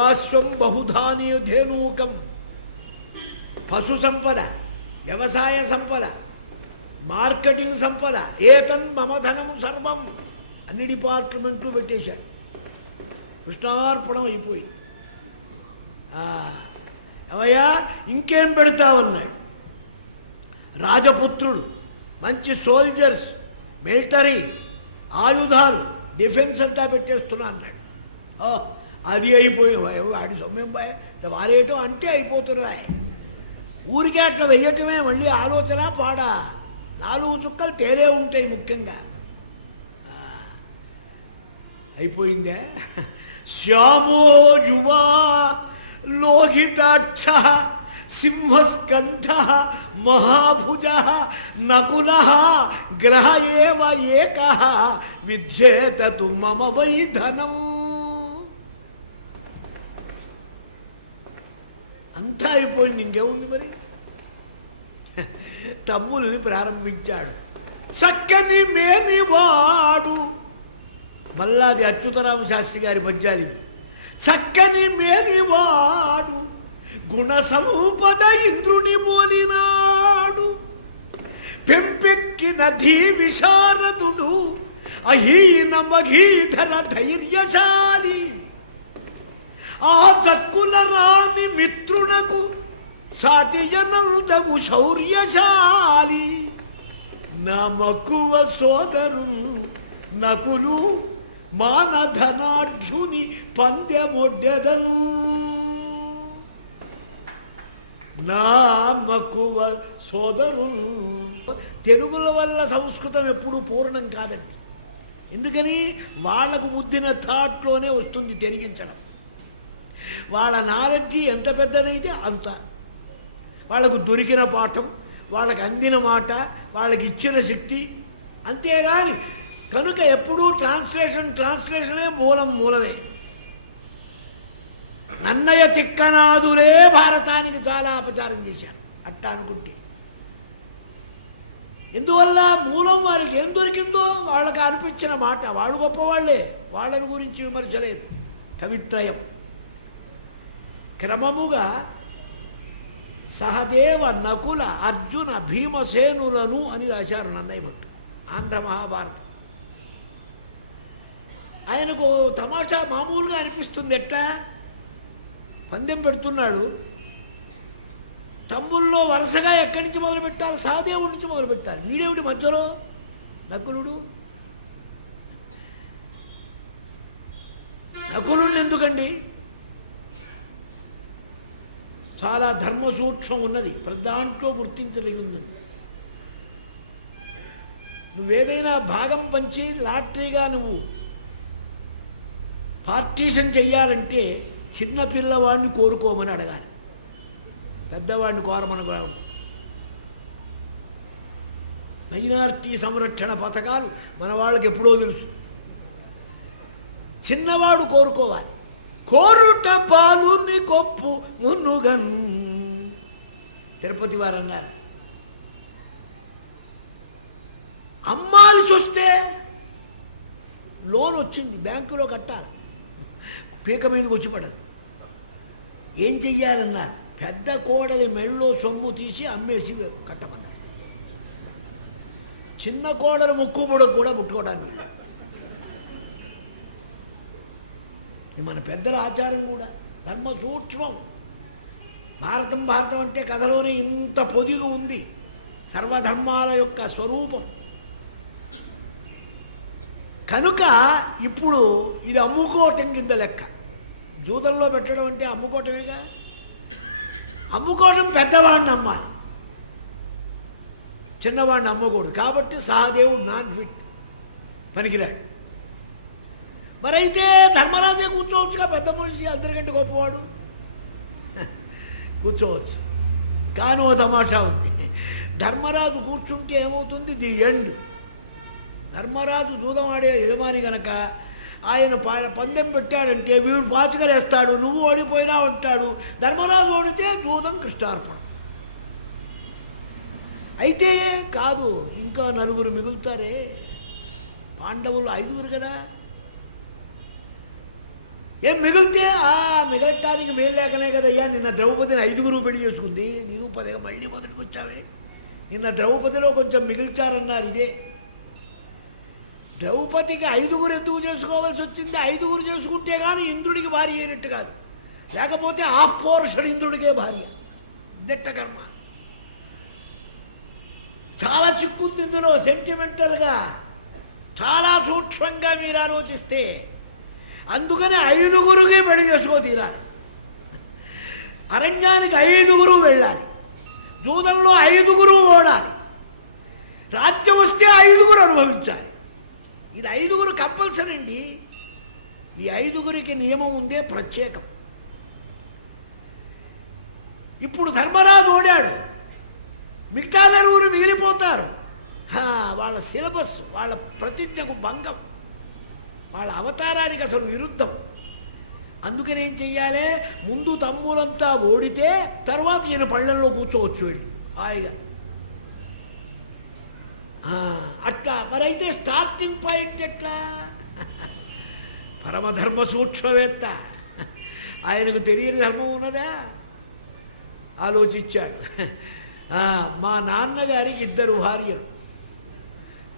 బహ్వాశ్వం బహుధాని ధేనూకం, పశు సంపద, వ్యవసాయ సంపద, మార్కెటింగ్ సంపద, ఏతన్ మమ ధనం సర్వం, అన్ని డిపార్ట్మెంట్లు పెట్టేశాడు. కృష్ణార్పణం అయిపోయింది. ఏమయ్యా ఇంకేం పెడతావన్నాడు. రాజపుత్రుడు, మంచి సోల్జర్స్, మిలిటరీ, ఆయుధాలు, డిఫెన్స్ అంతా పెట్టేస్తున్నా అన్నాడు. అది అయిపోయి వాడి సొమ్యం బాయ్ వారేయటం అంటే అయిపోతున్నా. ఊరికే అట్లా వెయ్యటమే మళ్ళీ ఆలోచన పాడా. 4 చుక్కలు తేలే ఉంటాయి ముఖ్యంగా. అయిపోయిందే. శ్యామో యువా లోహితాక్ష సింహస్కంధ మహాభుజ నకుల గ్రహ ఏవ ఏకః విద్యేతతు మమ వై ధనం. అంతా అయిపోయింది, ఇంకేముంది మరి. తమ్ముల్ని ప్రారంభించాడు. చక్కని మేమివాడు, మల్లాది అచ్యుతరామ శాస్త్రి గారి పద్యాలు. చక్కని మేమివాడు గుణ సంపద ఇంద్రుని పోలినాడు, పెంపెక్కిన ధీ విశారదుడు అహీన మహీధర ధైర్యశాలి, ఆ చక్కుల రాణి మిత్రునకు సాటియనందగు శౌర్యశాలి, నా మక్కువ సోదరు నకులు మానధనాఢ్యుని పందెమొడ్డెదను, నా మక్కువ సోదరు. తెలుగుల వల్ల సంస్కృతం ఎప్పుడూ పూర్ణం కాదండి. ఎందుకని వాళ్లకు ముద్దిన థాట్లోనే వస్తుంది తెరిగించడం. వాళ్ళ నాలెడ్జి ఎంత పెద్దదైతే అంత, వాళ్లకు దొరికిన పాఠం, వాళ్ళకి అందిన మాట, వాళ్ళకి ఇచ్చిన శక్తి, అంతేగాని కనుక ఎప్పుడూ ట్రాన్స్లేషనే మూలమే. నన్నయ తిక్కనాదులే భారతానికి చాలా అపచారం చేశారు అట్టా అనుకుంటే. ఎందువల్ల మూలం వారికి ఏం దొరికిందో వాళ్ళకి అనిపించిన మాట. వాళ్ళు గొప్పవాళ్లే, వాళ్ళని గురించి విమర్శలేదు. కవిత్రయం క్రమముగా సహదేవ నకుల అర్జున భీమసేనులను అని రాశారు నన్నయ్య భట్టు ఆంధ్ర మహాభారతం. ఆయనకు తమాషా మామూలుగా అనిపిస్తుంది. ఎట్లా పందెం పెడుతున్నాడు, తమ్ముల్లో వరుసగా ఎక్కడి నుంచి మొదలు పెట్టాలి? సహదేవుడి నుంచి మొదలు పెట్టాలి. వీడేమిటి మధ్యలో నకులుడు? నకులుడిని ఎందుకండి? చాలా ధర్మ సూక్ష్మం ఉన్నది, ప్రధాంట్లో గుర్తించదగింది. నువ్వేదైనా భాగం పంచి లాటరీగా నువ్వు పార్టీషన్ చెయ్యాలంటే చిన్న పిల్లవాడిని కోరుకోమని అడగాలి, పెద్దవాడిని కోరమని కూడా. మైనారిటీ సంరక్షణ పథకాలు మన వాళ్ళకి ఎప్పుడో తెలుసు. చిన్నవాడు కోరుకోవాలి. కోరుట పాలుని కొప్పు మున్నుగన్ తిరుపతి వారు అన్నారు. అమ్మాల్సి వస్తే లోన్ వచ్చింది, బ్యాంకులో కట్టాలి, పీక మీదకి వచ్చి పడదు. ఏం చెయ్యాలన్నారు? పెద్ద కోడలి మెళ్ళో సొమ్ము తీసి అమ్మేసి కట్టమన్నాడు. చిన్న కోడలు ముక్కు బుడకు కూడా ముట్టుకోవడానికి. మన పెద్దల ఆచారం కూడా ధర్మ సూక్ష్మం. భారతం అంటే కథలోనే ఇంత పొదిగు ఉంది, సర్వధర్మాల యొక్క స్వరూపం. కనుక ఇప్పుడు ఇది అమ్ముకోవటం కింద లెక్క. జూదంలో పెట్టడం అంటే అమ్ముకోవటమేగా. అమ్ముకోవడం పెద్దవాడిని అమ్మాలి, చిన్నవాడిని అమ్మకూడదు. కాబట్టి సహదేవుడు నాన్ ఫిట్, పనికిరాడు. మరైతే ధర్మరాజే కూర్చోవచ్చుగా, పెద్ద మనిషి, అందరికంటే గొప్పవాడు, కూర్చోవచ్చు. కానీ ఓ తమాషా ఉంది. ధర్మరాజు కూర్చుంటే ఏమవుతుంది? The end. ధర్మరాజు జూదం ఆడే యజమాని గనక ఆయన పందెం పెట్టాడంటే వీడు పాచికలేస్తాడు, నువ్వు ఓడిపోయినా ఉంటాడు. ధర్మరాజు ఓడితే జూదం కృష్ణార్పణం. అయితే కాదు, ఇంకా 4 మిగులుతారే. పాండవులు 5 కదా. ఏం మిగిలితే మిగలటానికి వేలు లేకనే కదయ్యా నిన్న ద్రౌపదిని 5గురు పెళ్లి చేసుకుంది, నీవు 10గా మళ్ళీ మొదటికి వచ్చావే. నిన్న ద్రౌపదిలో కొంచెం మిగిల్చారన్నారు. ఇదే ద్రౌపదికి 5గురు ఎందుకు చేసుకోవాల్సి వచ్చింది? 5గురు చేసుకుంటే కానీ ఇంద్రుడికి భార్య అయినట్టు కాదు, లేకపోతే హాఫ్ పోర్షన్ ఇంద్రుడికే భార్య. దిట్ట కర్మ. చాలా చిక్కుంది ఇందులో సెంటిమెంటల్గా, చాలా సూక్ష్మంగా మీరు ఆలోచిస్తే. అందుకని 5గురుకే పెళ్లి చేసుకో తీరాలి. అరణ్యానికి 5గురు వెళ్ళాలి, జూదంలో 5గురు ఓడాలి, రాజ్యం వస్తే 5గురు అనుభవించాలి. ఇది 5గురు కంపల్సరీ అండి. ఈ 5గురికి నియమం ఉందే ప్రత్యేకం. ఇప్పుడు ధర్మరాజు ఓడాడు, మిగతా 4 మిగిలిపోతారు. వాళ్ళ సిలబస్, వాళ్ళ ప్రతిజ్ఞకు భంగం, వాళ్ళ అవతారానికి అసలు విరుద్ధం. అందుకని ఏం చెయ్యాలి? ముందు తమ్ములంతా ఓడితే తర్వాత ఈయన పళ్ళల్లో కూర్చోవచ్చు వెళ్ళి హాయిగా. అట్లా మరైతే స్టార్టింగ్ పాయింట్ ఎట్లా? పరమధర్మ సూక్ష్మవేత్త, ఆయనకు తెలియని ధర్మం ఉన్నదా? ఆలోచించాడు. మా నాన్నగారికి 2 భార్యలు,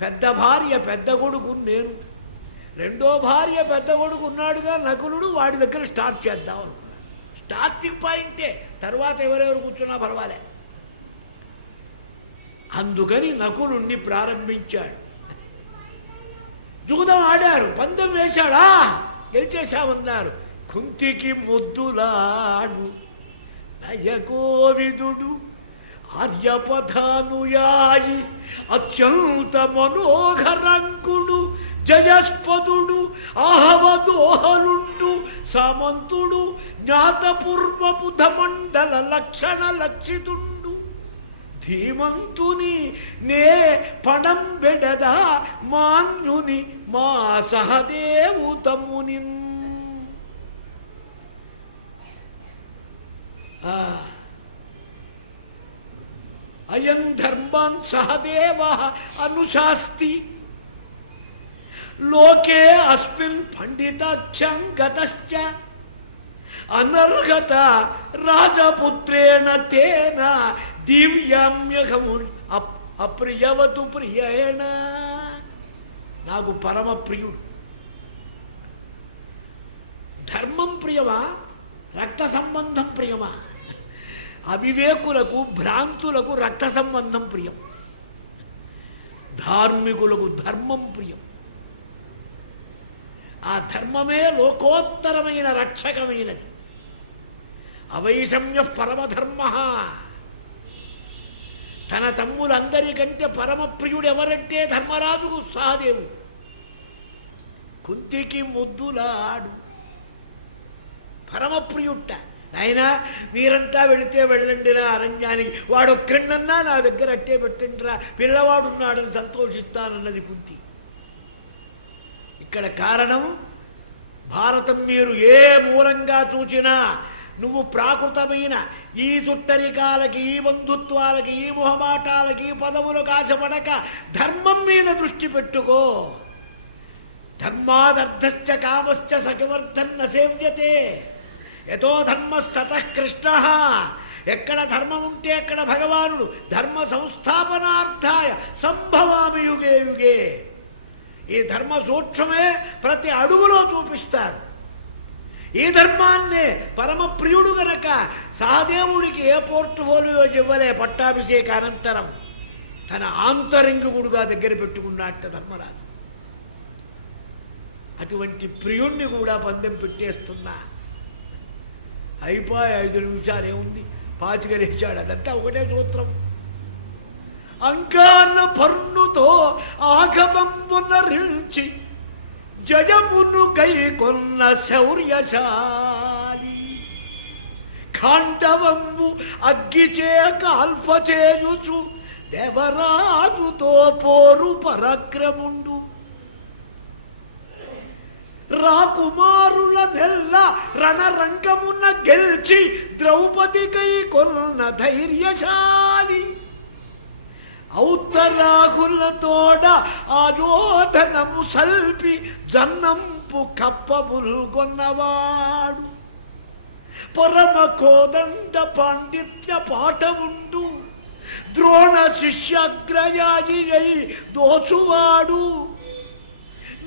పెద్ద భార్య పెద్ద కొడుకు నేను, రెండో భార్య పెద్ద కొడుకు ఉన్నాడుగా నకులుడు, వాడి దగ్గర స్టార్ట్ చేద్దాం అనుకున్నాడు. స్టార్టింగ్ పాయింటే, తర్వాత ఎవరెవరు కూర్చున్నా పర్వాలే. అందుకని నకులుణ్ణి ప్రారంభించాడు. జూదం ఆడారు, పందెం వేశాడా, గెలిచేశామన్నారు. కుంతికి ముద్దులాడు నయకోవిదుడు ఆర్యపథానుయాయి అత్యంత మనోహరంకుడు జయస్పదుడు ఆహవదోహలుండు సామంతుడు జ్ఞాతపూర్వబుధమండల లక్షణ లక్షితుండు ధీమంతుని నే పడం బెడదా మాన్యుని మా సహదేవుతముని. అయం ధర్మాన్ సహదేవ అనుశాస్తి లోకే అస్మిన్ పండితాఖ్యం గతశ్చ అనర్హత రాజపుత్రేణ తేన దివ్యామ్యఘము అప్రియవతు ప్రియేణ. నాకు పరమ ప్రియుడు. ధర్మం ప్రియమా, రక్త సంబంధం ప్రియమా? అవివేకులకు భ్రాంతులకు రక్త సంబంధం ప్రియం, ధార్మికులకు ధర్మం ప్రియం. ఆ ధర్మమే లోకోత్తరమైన రక్షకమైనది. అవైషమ్య పరమధర్మ. తన తమ్ములందరికంటే పరమ ప్రియుడు ఎవరంటే ధర్మరాజుకు సహదేవుడు. కుంతికి ముద్దులాడు, పరమప్రియుట్ట. నాయనా మీరంతా వెళితే వెళ్ళండిరా అరణ్యానికి, వాడొక్కడన్నా నా దగ్గర అట్టే పెట్టండిరా, పిల్లవాడున్నాడని సంతోషిస్తానన్నది కుంతి. ఇక్కడ కారణం భారతం మీరు ఏ మూలంగా చూసినా నువ్వు ప్రాకృతమైన ఈ చుట్టరికాలకి, ఈ బంధుత్వాలకి, ఈ మొహమాటాలకి, ఈ పదవులకు ఆశపడక ధర్మం మీద దృష్టి పెట్టుకో. ధర్మాదర్థశ్చ కామశ్చ సకిమర్థన్న సేవ్యతే యతో ధర్మస్తతః కృష్ణ. ఎక్కడ ధర్మం ఉంటే అక్కడ భగవానుడు ధర్మ సంస్థాపనార్థాయ సంభవామి యుగే యుగే. ఈ ధర్మ సూక్ష్మమే ప్రతి అడుగులో చూపిస్తారు. ఈ ధర్మాన్నే పరమ ప్రియుడు గనక సహదేవుడికి ఏ పోర్ట్ఫోలియో ఇవ్వలే. పట్టాభిషేక అనంతరం తన ఆంతరంగికుడుగా దగ్గర పెట్టుకున్నట్ట ధర్మరాజు. అటువంటి ప్రియుణ్ణి కూడా పందెం పెట్టేస్తున్నా. అయిపోయి 5 నిమిషాలు ఏముంది, పాచికరేశాడు. అదంతా ఒకటే సూత్రం. అంకార పర్ణుతో ఆగమంబునరించి జయమును గైకొన్న శౌర్యశాలి ఖాండవంబు అగ్గిచే కాల్పచేయుచు దేవరాజుతో పోరు పరాక్రముండు రాకుమారుల నెల్ల రణరంగమున గెల్చి ద్రౌపదికై కొన్న ధైర్యశాలి ఔత్తరాకులతోడ ఆయోధనము సల్పి జన్నం కంపు కప్పములు కొన్నవాడు పరమ కోదండ పాండిత్య పాఠముండు ద్రోణ శిష్యాగ్రయాయి దోచువాడు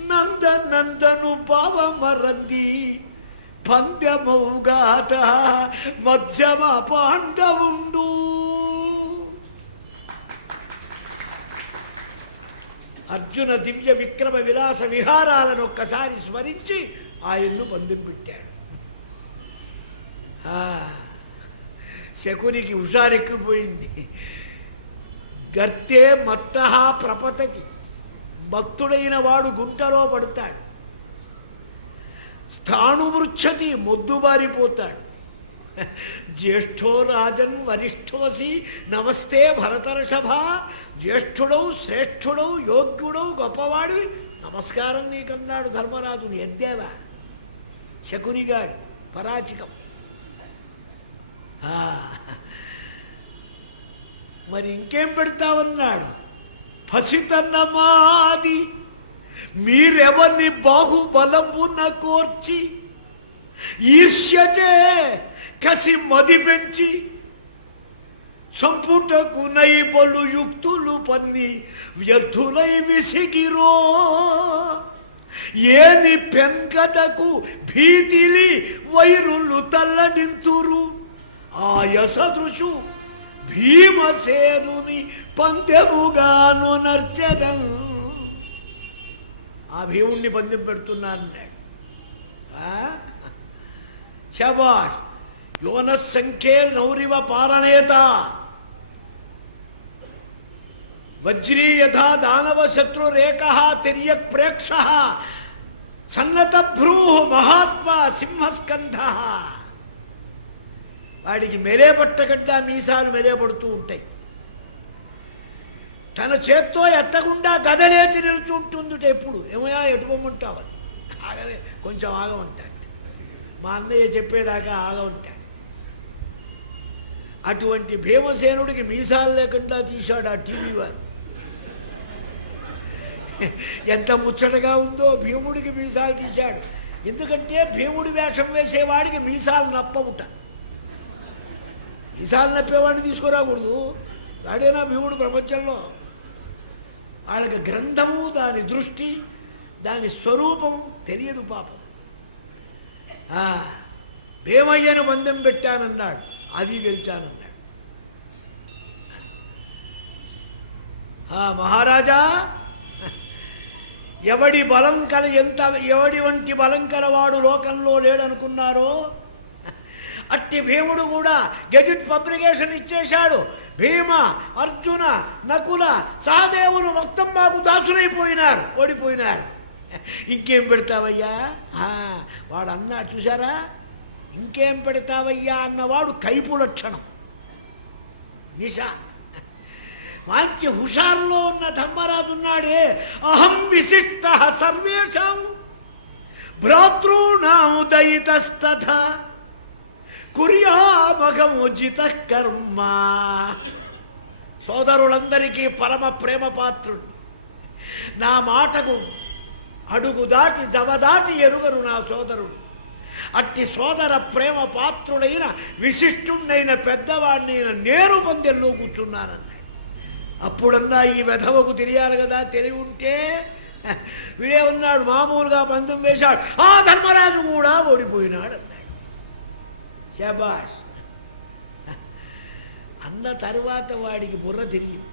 నందనందను పావమరంది పంద్యమౌగాత మధ్యమ పాండవుండు. అర్జున దివ్య విక్రమ విలాస విహారాలను ఒక్కసారి స్మరించి ఆయన్ను పందెం పెట్టాడు. శకునికి హుషారెక్కిపోయింది. గర్తే మత్త ప్రపతతి, భక్తుడైన వాడు గుంటలో పడతాడు. స్థాణుమృచ్చతి, మొద్దుబారిపోతాడు. జ్యేష్ఠో రాజన్ వరిష్ఠోసి నమస్తే భరతర్షభ, జ్యేష్ఠుడవు శ్రేష్ఠుడవు యోగ్యుడవు గొప్పవాడివి నమస్కారం నీకన్నాడు ధర్మరాజుని. ఎద్దేవా శకునిగాడు పరాచికం. మరి ఇంకేం పెడతావన్నాడు. పసితన్నమాది మీరెవరిని బాహుబలంబున కోర్చి ఈర్ష్యచే కసి మది పెంచి సంపుటకు నైబలు యుక్తులు పన్ని వ్యర్థులై విసిగిరో ఏని పెంకటకు భీతిలి వైరులు తల్లడింతురు ఆయ సదృశు భీమసేనుని పందెముగాను నర్చదన్. ఆ భీముణ్ణి పందెం పెడుతున్నా అన్నాడు. శబాష్. యోన సంఖ్యే నౌరివ పారణేత వజ్రీ యథా దానవ శత్రురేక తిర్యక్ ప్రేక్ష సన్నత భ్రూ మహాత్మా సింహస్కంధ. వాడికి మెరేపట్టగడ్డ మీసాలు మెరేపడుతూ ఉంటాయి. తన చేత్తో ఎత్తకుండా గదలేచి నిలుచుంటుంది ఎప్పుడు. ఏమయ్యా ఎటుపోమంటావు అని. ఆగలే, కొంచెం ఆగమంటాడు. మా అన్నయ్య చెప్పేదాకా ఆగమంటాడు. అటువంటి భీమసేనుడికి మీసాలు లేకుండా తీశాడు ఆ టీవీ వారు. ఎంత ముచ్చటగా ఉందో. భీముడికి మీసాలు తీశాడు. ఎందుకంటే భీముడి వేషం వేసేవాడికి మీసాలు నప్పవుట. మీసాలు నప్పేవాడిని తీసుకురాకూడదు. వాడేనా భీముడు ప్రపంచంలో. వాళ్ళకి గ్రంథము, దాని దృష్టి, దాని స్వరూపం తెలియదు పాపం. భీమయ్యను పందెం పెట్టానన్నాడు, అది గెలిచానన్నాడు. మహారాజా, ఎవడి బలం ఎవడి వంటి బలం కలవాడు లోకంలో లేడనుకున్నారో అట్టి భీముడు కూడా గెజిట్ పబ్లికేషన్ ఇచ్చేశాడు. భీమ, అర్జున, నకుల, సహదేవులు మొత్తం మాకు దాసులైపోయినారు, ఓడిపోయినారు. ఇంకేం పెడతావయ్యా? వాడు అన్నా చూసారా, ఇంకేం పెడతావయ్యా అన్నవాడు కైపు లక్షణం, నిష. మంచి హుషారులో ఉన్న ధర్మరాజు ఉన్నాడే. అహం విశిష్ట సర్వేషాం భ్రాతృణాం దయితస్తథ కుర్యామఘముజిత కర్మ. సోదరులందరికీ పరమ ప్రేమ పాత్రుడు. నా మాటకు అడుగు దాటి జవదాటి ఎరుగరు నా సోదరుడు. అట్టి సోదర ప్రేమ పాత్రుడైన విశిష్టుడైన పెద్దవాడిని నేను పందెంలో కూర్చున్నానన్నాడు. అప్పుడన్నా ఈ వెధవకు తెలియాలి కదా. తెలివి ఉంటే వీడే ఉన్నాడు, మామూలుగా పందెం వేశాడు. ఆ ధర్మరాజు కూడా ఓడిపోయినాడు అన్నాడు. శబాష్ అన్న తరువాత వాడికి బుర్ర తిరిగింది.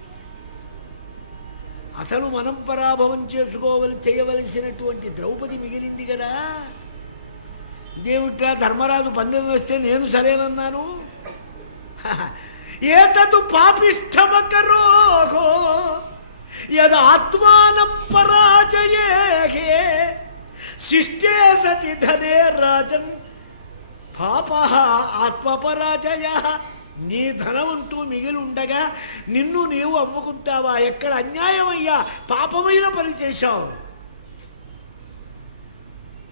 అసలు మనం పరాభవం చేయవలసినటువంటి ద్రౌపది మిగిలింది కదా. ఇదేమిట్రా, ధర్మరాజు పందెం వేస్తే నేను సరేనన్నాను. ఏతదు పాపిష్టమకరోహో యదాత్మానం పరాజయే శిష్టే సతి ధనే రాజన్ పాప ఆత్మపరాజయ. నీ ధనవంతూ మిగిలి ఉండగా నిన్ను నీవు అమ్ముకుంటావా? ఎక్కడ అన్యాయమయ్యా, పాపమైన పని చేశావు.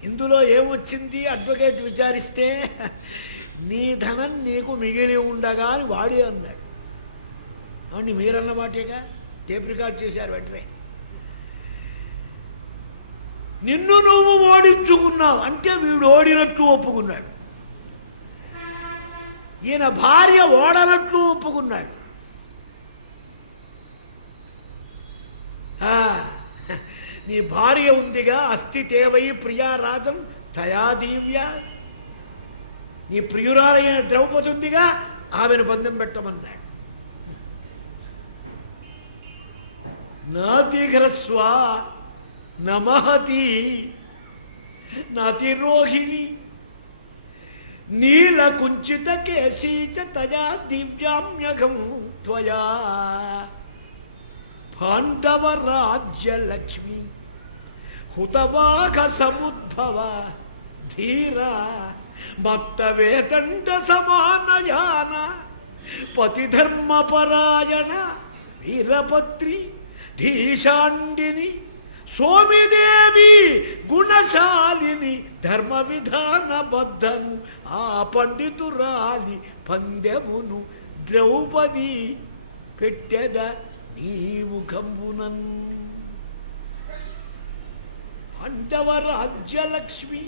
ఇందులో ఏమొచ్చింది? అడ్వకేట్ విచారిస్తే నీ ధనం నీకు మిగిలి ఉండగా అని వాడే అన్నాడు. అవును, మీరన్న మాటేగా. టేప్ రికార్డ్ చేశారు వెంటనే. నిన్ను నువ్వు ఓడించుకున్నావు అంటే వీడు ఓడినట్లు ఒప్పుకున్నాడు. ఈయన భార్య ఓడనట్లు ఒప్పుకున్నాడు. నీ భార్య ఉందిగా, అస్థి తేవై ప్రియా రాజం తయా దివ్య, నీ ప్రియురాలైన ద్రౌపది ఉందిగా, ఆమెను బంధం పెట్టమన్నాడు. నాతిఘ్రస్వ నమహతి నాతిరోహిణి నీలకుంచిత కేశీచ తయా దివ్యామ్యఘం త్వయా పాండవరాజ్యలక్ష్మి హుతవాఘ సముద్భవ ధీరా మత్తవేదండ సమానయాన పతిధర్మపరాయణ వీరపత్రి ధీశాండిని సోమిదేవి గుణశాలిని ధర్మ విధాన బద్ధను ఆ పండితురాలి పందెమును ద్రౌపది పెట్టెద నీవు కంబునన్. పాండవ రాజ్యలక్ష్మి,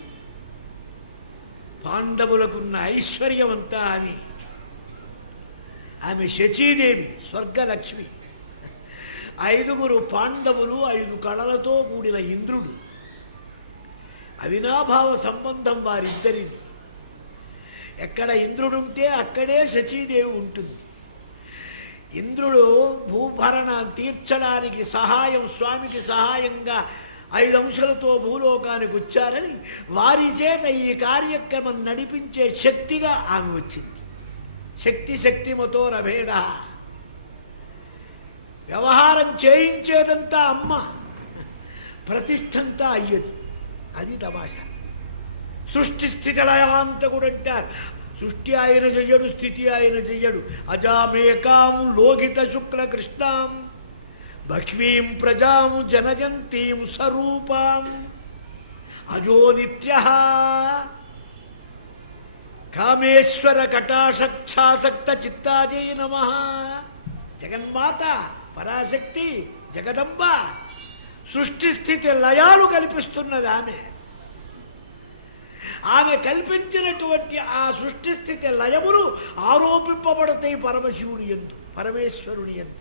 పాండవులకున్న ఐశ్వర్యమంతా ఆమె శచీదేవి స్వర్గలక్ష్మి. 5 పాండవులు, 5 కళలతో కూడిన ఇంద్రుడు. అవినాభావ సంబంధం వారిద్దరిది. ఎక్కడ ఇంద్రుడుంటే అక్కడే శచీదేవి ఉంటుంది. ఇంద్రుడు భూభరణ తీర్చడానికి స్వామికి సహాయంగా 5 అంశాలతో భూలోకానికి వచ్చారని వారి చేత ఈ కార్యక్రమం నడిపించే శక్తిగా ఆమె వచ్చింది. శక్తిమతో రభేద. వ్యవహారం చేయించేదంతా అమ్మ, ప్రతిష్టంతా అయ్యది. అది తమాషా. సృష్టి స్థితి లయాంతకుడు అంటారు. సృష్టి ఆయన చెయ్యడు, స్థితి ఆయన చెయ్యడు. అజామేకాం లోకిత శుక్ల కృష్ణాం బహ్వీం ప్రజాం జనజంతీం స్వరూపాం అజో నిత్య కామేశ్వర కటాక్షాసక్త చిత్తాజయ నమః. జగన్మాత పరాశక్తి జగదంబ సృష్టి స్థితి లయాలు కల్పిస్తున్నది ఆమె. ఆమె కల్పించినటువంటి ఆ సృష్టి స్థితి లయములు ఆరోపింపబడతాయి పరమశివుని యందు, పరమేశ్వరుని యందు.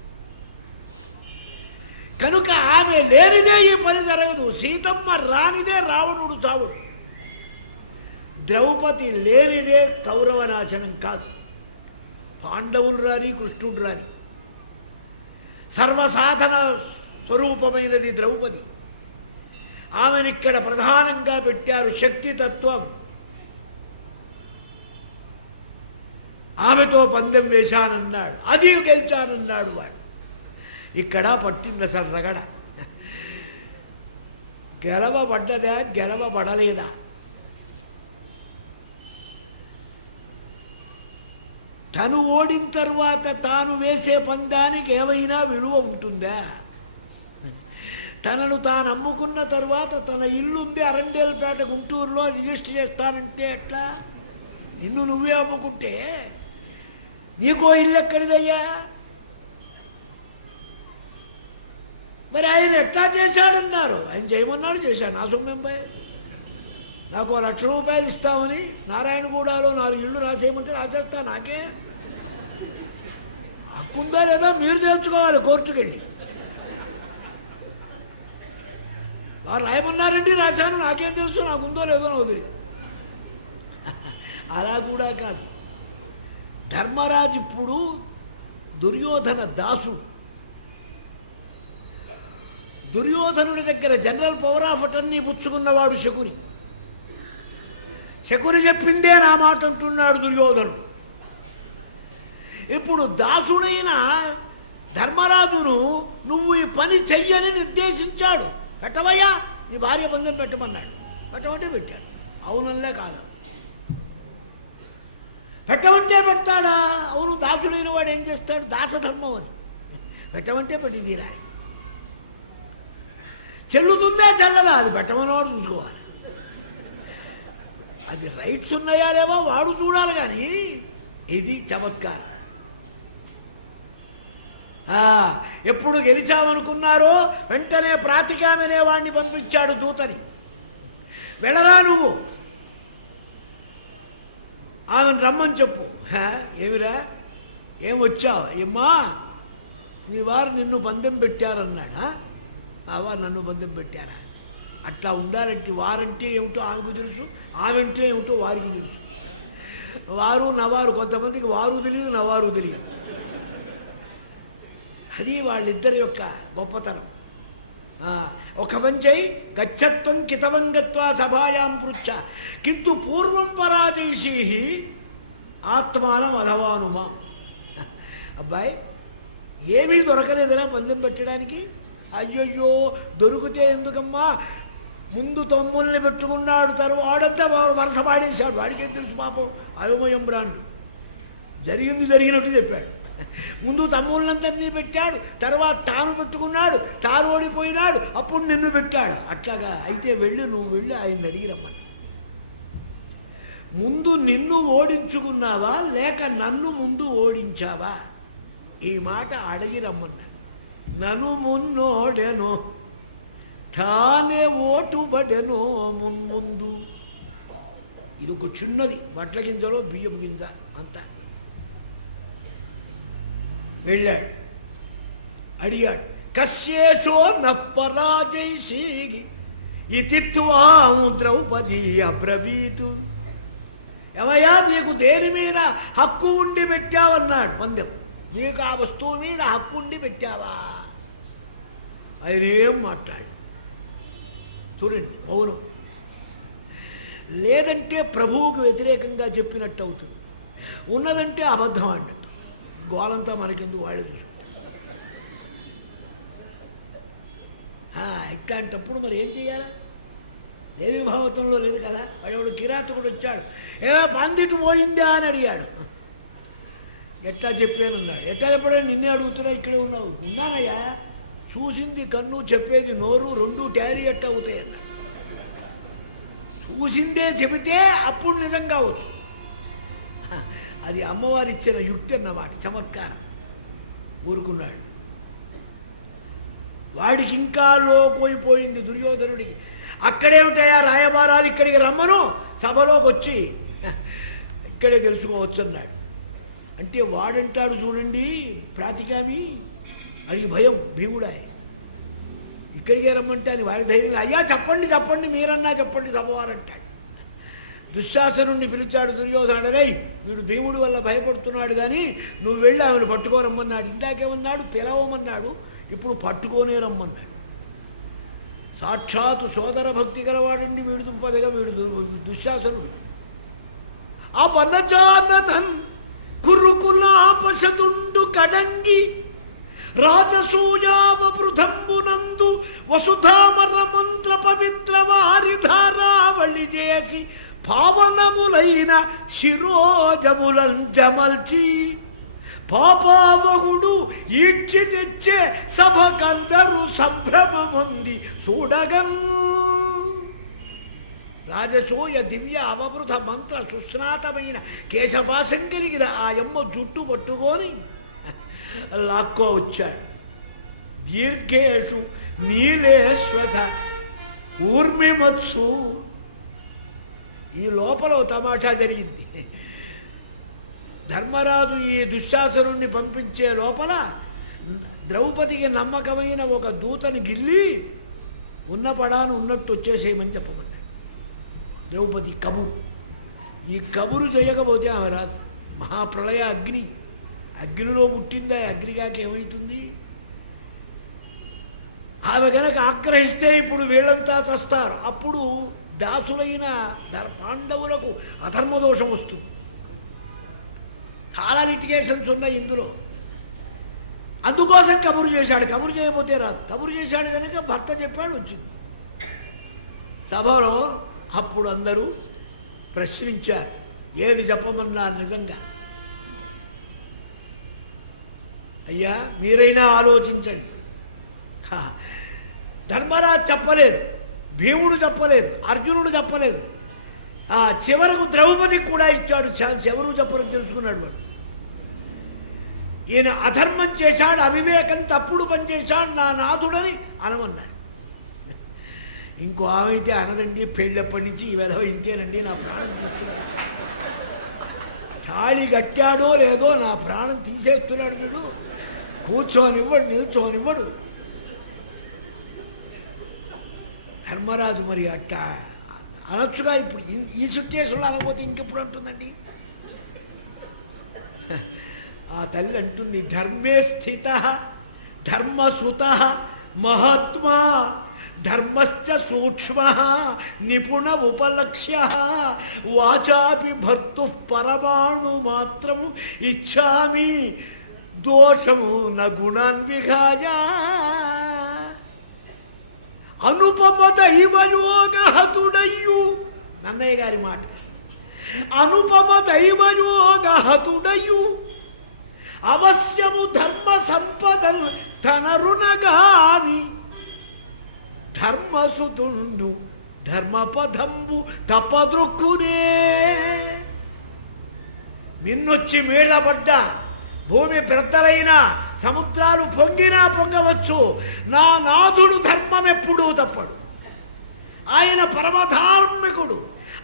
కనుక ఆమె లేనిదే ఈ పని జరగదు. సీతమ్మ రానిదే రావణుడు చావుడు. ద్రౌపది లేనిదే కౌరవనాశనం కాదు. పాండవులు రాని, కృష్ణుడు రాని. సర్వసాధన స్వరూపమైనది ద్రౌపది. ఆమెనిక్కడ ప్రధానంగా పెట్టారు. శక్తితత్వం. ఆమెతో పందెం వేశానన్నాడు, అది గెలిచానన్నాడు వాడు. ఇక్కడ పట్టింది అసలు రగడ. గెలవబడ్డదా, గెలవబడలేదా? తను ఓడిన తర్వాత తాను వేసే పందానికి ఏమైనా విలువ ఉంటుందా? తనను తాను అమ్ముకున్న తర్వాత తన ఇల్లుంది అరండేలపేట గుంటూరులో, రిజిస్టర్ చేస్తానంటే ఎట్లా? నిన్ను నువ్వే అమ్ముకుంటే నీకో ఇల్లు ఎక్కడిదయ్యా? మరి ఆయన ఎట్లా చేశాడన్నారు? ఆయన చేయమన్నాడు, చేశాడు. నా సొమ్మెంపై నాకు 1 లక్ష రూపాయలు ఇస్తామని నారాయణగూడలో 4 ఇళ్ళు రాసేయమంటే రాసేస్తా. నాకే హక్కుందా లేదా మీరు తెలుసుకోవాలి. కోర్టుకు వెళ్ళి వారు రాయమన్నారండి, రాశాను, నాకేం తెలుసు, నాకుందో లేదో నాకు తెలియదు. అలా కూడా కాదు. ధర్మరాజు ఇప్పుడు దుర్యోధన దాసుడు. దుర్యోధనుడి దగ్గర జనరల్ పవర్ ఆఫ్ అటర్నీ పుచ్చుకున్నవాడు శకుని. శకుని చెప్పిందే నా మాట అంటున్నాడు దుర్యోధనుడు. ఇప్పుడు దాసుడైన ధర్మరాజును నువ్వు ఈ పని చెయ్యని నిర్దేశించాడు. పెట్టవయ్యా, నీ భార్య బంధం పెట్టమన్నాడు. పెట్టమంటే పెట్టాడు. అవునల్లే కాదు. పెట్టమంటే పెడతాడా? అవును. దాసుడైన వాడు ఏం చేస్తాడు? దాసధర్మం అది. పెట్టమంటే పెట్టి తీరాలి. చెల్లుతుందా చెల్లదా అది పెట్టమన్నవాడు చూసుకోవాలి. అది రైట్స్ ఉన్నాయా లేవో వాడు చూడాలి. కానీ ఇది చమత్కారం. ఎప్పుడు గెలిచామనుకున్నారో వెంటనే ప్రాతికామనే వాడిని పంపించాడు దూతని. వెళ్ళరా నువ్వు, ఆమెను రమ్మని చెప్పు. ఏమిరా, ఏం వచ్చావు? ఏమ్మా, నీ వారు నిన్ను బంధం పెట్టారన్నాడా? ఆ వారు నన్ను బంధం పెట్టారా? అట్లా ఉండాలంటే వారంటే ఏమిటో ఆమెకు తెలుసు, ఆమె అంటే ఏమిటో వారికి తెలుసు. వారు నవారు, కొంతమందికి వారు తెలియదు, నవారు తెలియదు. అది వాళ్ళిద్దరి యొక్క గొప్పతనం. ఒక మంచై గచ్చత్వం కితవంగత్వా సభాయాం పృచ్ఛ కింటు పూర్వం పరాజైషీ ఆత్మానం అధవానుమా. అబ్బాయి, ఏమీ దొరకలేదురా పందెం పెట్టడానికి? అయ్యయ్యో, దొరికితే ఎందుకమ్మా, ముందు తమ్ముల్ని పెట్టుకున్నాడు, వాడంతా వరుస పాడేశాడు. వాడికేం తెలుసు పాపం, అయోమయం బ్రాండ్. జరిగినట్టు చెప్పాడు. ముందు తమ్ముళ్ళందరినీ పెట్టాడు, తర్వాత తాను పెట్టుకున్నాడు, తాను ఓడిపోయినాడు, అప్పుడు నిన్ను పెట్టాడు. అట్లాగా అయితే నువ్వు వెళ్ళి ఆయన అడిగి రమ్మని. ముందు నిన్ను ఓడించుకున్నావా లేక నన్ను ముందు ఓడించావా? ఈ మాట అడిగి రమ్మన్నాడు. నన్ను మున్నోడెను తానే ఓటుబడెనో మున్ముందు. ఇది ఒక చిన్నది, వడ్ల గింజలో బియ్యం గింజ అంతా. వెళ్ళాడు, అడిగాడు. కస్యేషో నపరాజైషీగి ఇతి త్వాం ద్రౌపదీ అబ్రవీతు. ఎవయా, నీకు దేని మీద హక్కు ఉండి పెట్టావన్నాడు పందెం. నీకు ఆ వస్తువు మీద హక్కు ఉండి పెట్టావా? ఆయన ఏం మాట్లాడు. చూడండి, మౌనం. లేదంటే ప్రభువుకు వ్యతిరేకంగా చెప్పినట్టు అవుతుంది, ఉన్నదంటే అబద్ధం అన్నట్టు. గోలంతా మనకెందుకు, వాళ్ళే చూసుకుంటారు. ఇట్లాంటప్పుడు మరి ఏం చేయాలి? దేవి భావతంలో లేదు కదా. వాడెవడు కిరాతకుడు వచ్చాడు, పందిటి పోయిందా అని అడిగాడు. ఎట్లా చెప్పానన్నాడు. ఎట్లా చెప్పాడని నిన్నే అడుగుతున్నా, ఇక్కడే ఉన్నావు. ఉన్నానయ్యా, చూసింది కన్ను, చెప్పేది నోరు, రెండు టారీ ఎట్లా అవుతాయి అన్నాడు. చూసిందే చెబితే అప్పుడు నిజంగా అవుతుంది. అది అమ్మవారు ఇచ్చిన యుక్తి అన్నమాట, చమత్కారం. ఊరుకున్నాడు. వాడికి ఇంకా లోకోయిపోయింది దుర్యోధనుడికి. అక్కడేమిటయా రాయబారాలు, ఇక్కడికి రమ్మను, సభలోకి వచ్చి ఇక్కడే తెలుసుకోవచ్చు అన్నాడు. అంటే వాడంటాడు, చూడండి ప్రాతికామి, అడిగి భయం భీముడాయ్. ఇక్కడికే రమ్మంటే అని వాడి ధైర్యం. అయ్యా చెప్పండి మీరన్నా చెప్పండి సభవారంటాడు. దుశ్శాసనుణ్ణి పిలిచాడు దుర్యోధనుడు. రే, వీడు భీముడి వల్ల భయపడుతున్నాడు, కానీ నువ్వు వెళ్ళి ఆమెను పట్టుకోరమ్మన్నాడు. ఇందాకేమన్నాడు, పిలవమన్నాడు, ఇప్పుడు పట్టుకోనే రమ్మన్నాడు. సాక్షాత్తు సోదర భక్తి గలవాడండి వీడు, దుంపదగా వీడు దుశ్శాసనుడు. ఆ వనజాననన్ కురుకులాపశదుండు కడంగి రాజసూయావృతంబునందు వసుధామర మంత్ర పవిత్ర వారి ధారావళి చేసి పావనములైన శిరోజములం జమల్చి పాపావగుడు ఈడ్చి తెచ్చే సభకందరూ సంభ్రమముంది చూడగం. రాజసూయ దివ్య అవబృత మంత్ర సుస్నాతమైన కేశపాసం కలిగిన ఆ యమ్మ జుట్టు పట్టుకొని లాక్కో వచ్చాడు. దీర్ఘేషు నీలేశ్వత ఊర్మిమత్సు. ఈ లోపల తమాషా జరిగింది. ధర్మరాజు ఈ దుశ్శాసనుణ్ణి పంపించే లోపల ద్రౌపదికి నమ్మకమైన ఒక దూతని గిల్లి ఉన్న పడాను ఉన్నట్టు వచ్చేసేయమని చెప్పమన్నాడు. ద్రౌపది కబురు. ఈ కబురు చేయకపోతే ఆమె రాదు. మహాప్రళయ అగ్ని, అగ్నిలో పుట్టిందా, అగ్నిగాకి ఏమవుతుంది? ఆమె కనుక ఆగ్రహిస్తే ఇప్పుడు వీళ్ళంతా చస్తారు. అప్పుడు దాసులైన పాండవులకు అధర్మదోషం వస్తుంది. చాలా లిటిగేషన్స్ ఉన్నాయి ఇందులో. అందుకోసం కబురు చేశాడు. కబురు చేయకపోతే రాదు. కబురు చేశాడు కనుక భర్త చెప్పాడు, వచ్చింది సభలో. అప్పుడు అందరూ ప్రశ్నించారు, ఏది చెప్పమన్నారు నిజంగా? అయ్యా, మీరైనా ఆలోచించండి. ధర్మరాజు చెప్పలేదు, భీముడు చెప్పలేదు, అర్జునుడు చెప్పలేదు. చివరకు ద్రౌపది కూడా ఇచ్చాడు ఛాన్స్. ఎవరు చెప్పరు తెలుసుకున్నాడు వాడు. ఈయన అధర్మం చేశాడు, అవివేకం, తప్పుడు పనిచేశాడు, నా నాథుడని అనమన్నారు. ఇంకో ఆమె అయితే అనదండి, పెళ్ళప్పటి నుంచి ఈ విధవ ఇంతేనండి, నా ప్రాణం తీస్తున్నాడు, తాళి కట్టాడో లేదో నా ప్రాణం తీసేస్తున్నాడు వీడు, కూర్చోనివ్వడు, నిల్చోనివ్వడు. ధర్మరాజు మరి అట్ట అనొచ్చుగా, ఇప్పుడు ఈ సిట్యుయేషన్లో అనకపోతే ఇంకెప్పుడు అంటుందండి. ఆ తల్లి అంటుంది, ధర్మే స్థిత ధర్మసుత మహాత్మా ధర్మశ్చ సూక్ష్మ నిపుణ ఉపలక్ష్య వాచాపి భర్తు పరమాణు మాత్రం ఇచ్చామి దోషము న గుణాన్ విఘాయ. అనుపమ దైవయోగ హతుడయ్యు, నన్నయ్య గారి మాట, అనుపమ దైవయోగ హతుడయ్యు అవశ్యము ధర్మ సంపదను తనరునగాని ధర్మసుతుండు ధర్మపదంబు తప్పదృక్కునే. మిన్నొచ్చి మీళ్ళబడ్డా, భూమి పెద్దలైనా, సముద్రాలు పొంగినా పొంగవచ్చు, నా నాథుడు ధర్మం ఎప్పుడూ తప్పడు. ఆయన పరమధార్మికుడు.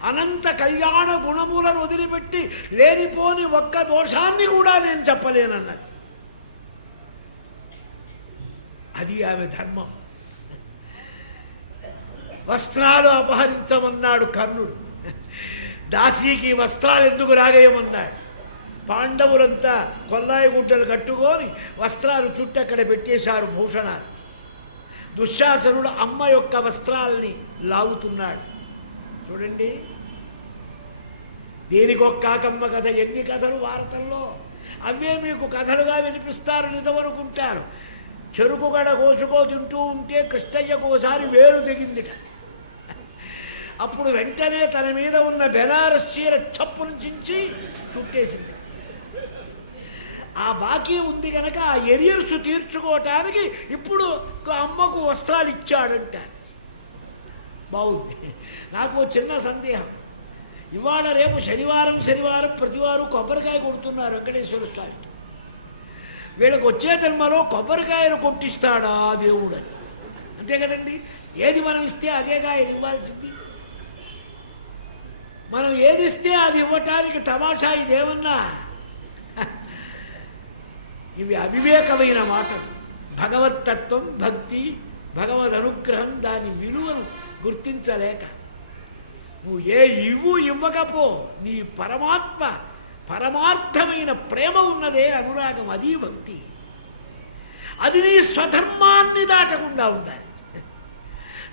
అనంత కళ్యాణ గుణములను వదిలిపెట్టి లేనిపోని ఒక్క దోషాన్ని కూడా నేను చెప్పలేనన్నది. అది ఆమె ధర్మం. వస్త్రాలు అపహరించమన్నాడు కర్ణుడు, దాసీకి వస్త్రాలు ఎందుకు రాగేయమన్నాడు. పాండవులంతా కొల్లాయి గుడ్డలు కట్టుకొని వస్త్రాలు చుట్టూ అక్కడ పెట్టేశారు భూషణాలు. దుశ్శాసనుడు అమ్మ యొక్క వస్త్రాలని లాగుతున్నాడు. చూడండి, దీనికొక కాకమ్మ కథ, ఎన్ని కథలు భారతంలో, అవే మీకు కథలుగా వినిపిస్తారు, నిజమనుకుంటారు. చెరుకు గడ కోసుకో తింటూ ఉంటే కృష్ణయ్యకు ఒకసారి వేలు తెగిందిట. అప్పుడు వెంటనే తన మీద ఉన్న బెనారస్ చీర చప్పును చించి చుట్టేసింది. ఆ బాకీ ఉంది కనుక ఆ ఎరియర్స్ తీర్చుకోవటానికి ఇప్పుడు అమ్మకు వస్త్రాలు ఇచ్చాడంటారు. బాగుంది. నాకు చిన్న సందేహం, ఇవాళ రేపు శనివారం ప్రతివారు కొబ్బరికాయ కొడుతున్నారు వెంకటేశ్వర స్వామికి. వీళ్ళకి వచ్చే జన్మలో కొబ్బరికాయలు కొట్టిస్తాడా దేవుడని, అంతే కదండి. ఏది మనం ఇస్తే అదేగా ఆయన ఇవ్వాల్సింది. మనం ఏది ఇస్తే అది ఇవ్వటానికి తమాషా ఇదేమన్నా. ఇవి అవివేకమైన మాటలు. భగవత్తత్వం, భక్తి, భగవద్ అనుగ్రహం, దాని విలువను గుర్తించలేక నువ్వు ఇవ్వకపో, నీ పరమార్థమైన ప్రేమ ఉన్నదే అనురాగం, అది భక్తి. అది నీ స్వధర్మాన్ని దాటకుండా ఉండాలి.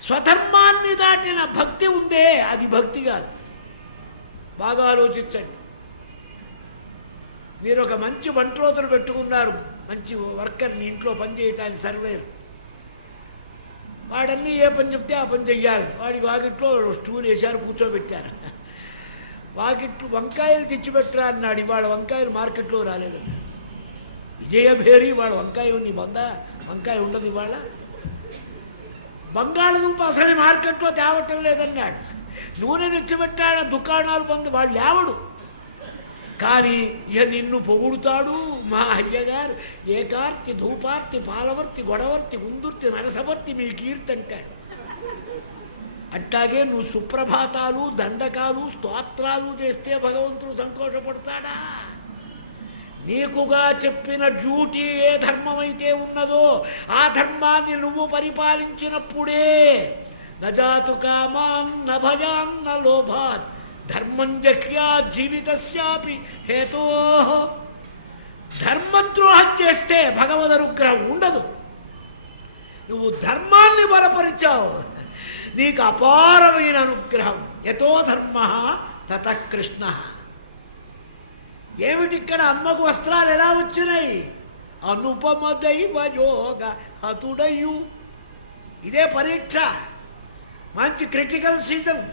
స్వధర్మాన్ని దాటిన భక్తి ఉందే, అది భక్తి కాదు. బాగా ఆలోచించండి. మీరు ఒక మంచి వంటరోతులు పెట్టుకున్నారు, మంచి వర్కర్ని ఇంట్లో పనిచేయటానికి, సర్వేరు. వాడన్నీ ఏ పని చెప్తే ఆ పని చెయ్యాలి. వాడి వాకిట్లో స్టూల్ వేశారు, కూర్చోబెట్టారు. వాకిట్లు వంకాయలు తెచ్చిపెట్టరా అన్నాడు. ఇవాళ వంకాయలు మార్కెట్లో రాలేదన్నాడు. విజయభేరి వాడు వంకాయ ఉంది, వంకాయ ఉండదు ఇవాళ. బంగాళదుంప అసలు మార్కెట్లో తేవటం లేదన్నాడు. నూనె తెచ్చిపెట్టాడు, దుకాణాలు బంద్, వాడు లేవడు. కానీ ఇక నిన్ను పొగుడుతాడు మా అయ్యగారు. ఏకార్తి, ధూపార్తి, పాలవర్తి, గొడవర్తి, గుందుర్తి, నరసవర్తి మీ కీర్తి అంటాడు. అట్లాగే నువ్వు సుప్రభాతాలు, దండకాలు, స్తోత్రాలు చేస్తే భగవంతుడు సంతోషపడతాడా? నీకుగా చెప్పిన డ్యూటీ ఏ ధర్మమైతే ఉన్నదో ఆ ధర్మాన్ని నువ్వు పరిపాలించినప్పుడే నజాతు కామాన్ న భయాన్ న లోభాన్ ధర్మం జహ్యా జీవితస్యాపి హేతో. ధర్మద్రోహం చేస్తే భగవద్ అనుగ్రహం ఉండదు. నువ్వు ధర్మాన్ని బలపరిచావు, నీకు అపారమైన అనుగ్రహం. యతో ధర్మ తత కృష్ణ. ఏమిటిక్కడ అమ్మకు వస్త్రాలు ఎలా వచ్చినాయి? అనుపమ దైవ యోగ హతుడయు. ఇదే పరీక్ష, మంచి క్రిటికల్ సీజన్.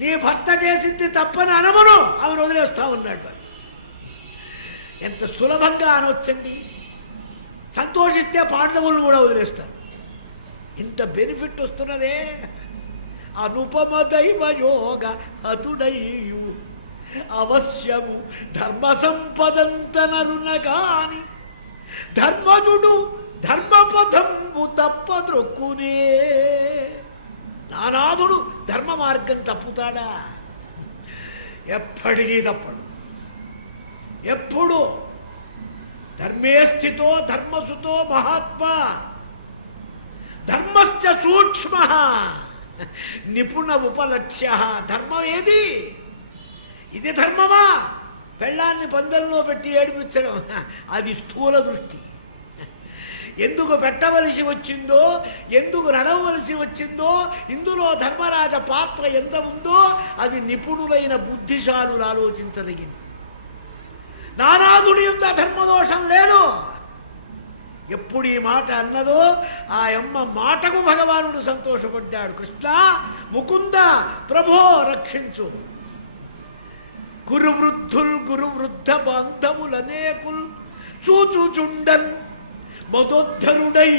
నీ భర్త చేసింది తప్పని అనమను, ఆమెను వదిలేస్తా ఉన్నాడు. ఎంత సులభంగా అనవచ్చండి. సంతోషిస్తే పాండవులను కూడా వదిలేస్తారు. ఇంత బెనిఫిట్ వస్తున్నదే. అనుపమ దైవ యోగ హతుడయ్యు అవశ్యము ధర్మ సంపదంతనరునగాని ధర్మజుడు ధర్మపథంబు తప్పద్రొక్కునే. నానాదుడు ధర్మ మార్గం తప్పుతాడా? ఎప్పటికీ తప్పడు. ఎప్పుడు ధర్మే స్థితో ధర్మసుతో మహాత్మా ధర్మశ్చ సూక్ష్మ నిపుణ ఉపలక్ష్య. ధర్మం ఏది? ఇది ధర్మమా? పెళ్ళాన్ని పందెంలో పెట్టి ఏడిపించడం, అది స్థూల దృష్టి. ఎందుకు పెట్టవలసి వచ్చిందో, ఎందుకు నడవలసి వచ్చిందో, ఇందులో ధర్మరాజ పాత్ర ఎంత ఉందో అది నిపుణులైన బుద్ధిశాలులు ఆలోచించదగింది. నానాదుడి యొక్క ధర్మదోషం లేదు. ఎప్పుడు ఈ మాట అన్నదో ఆ అమ్మ మాటకు భగవానుడు సంతోషపడ్డాడు. కృష్ణ ముకుంద ప్రభో రక్షించు. గురువృద్ధుల్ గురువృద్ధ బాంధములనేకుల్ చూచుచుండన్ మదోద్ధరుడై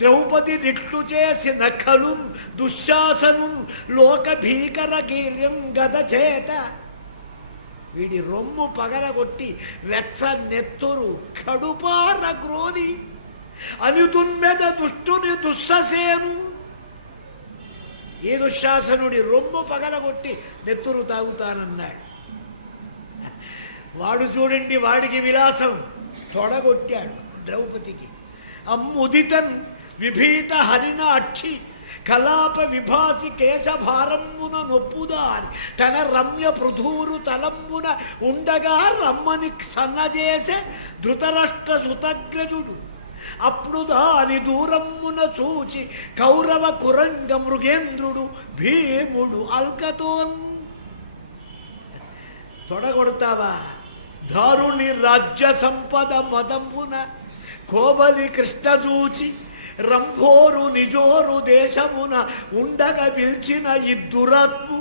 ద్రౌపది నిట్లు చేసిన ఖలు దుశ్శాసను లోక భీకర కీర్యం గద చేత. వీడి రొమ్ము పగలగొట్టి వెచ్చ నెత్తురు కడుపార గ్రోని అనుతుమ్మెద దుష్టుని దుస్ససేను. ఏ దుశ్శాసనుడి రొమ్ము పగలగొట్టి నెత్తురు తాగుతానన్నాడు. వాడు చూడండి, వాడికి విలాసం తొడగొట్టాడు ద్రౌపదికి. అమ్ముదితన్ విభీత హరిణ అక్షి కలాప విభాసి కేశభారమ్మున నొప్పుదారి తన రమ్య పృథూరు తలంబున ఉండగా రమ్మని సన్నజేసే ధృతరాష్ట్ర సుతగ్రజుడు. అప్పుడు దాని దూరమ్మున చూచి కౌరవ కురంగ మృగేంద్రుడు భీముడు అల్కతోన్. తొడగొడతావా? దారుణి రాజ్య సంపద మదమున కోబలి కృష్ణ చూచి రంభోరు నిజోరు దేశమున ఉండగ పిలిచిన ఇద్దురత్ము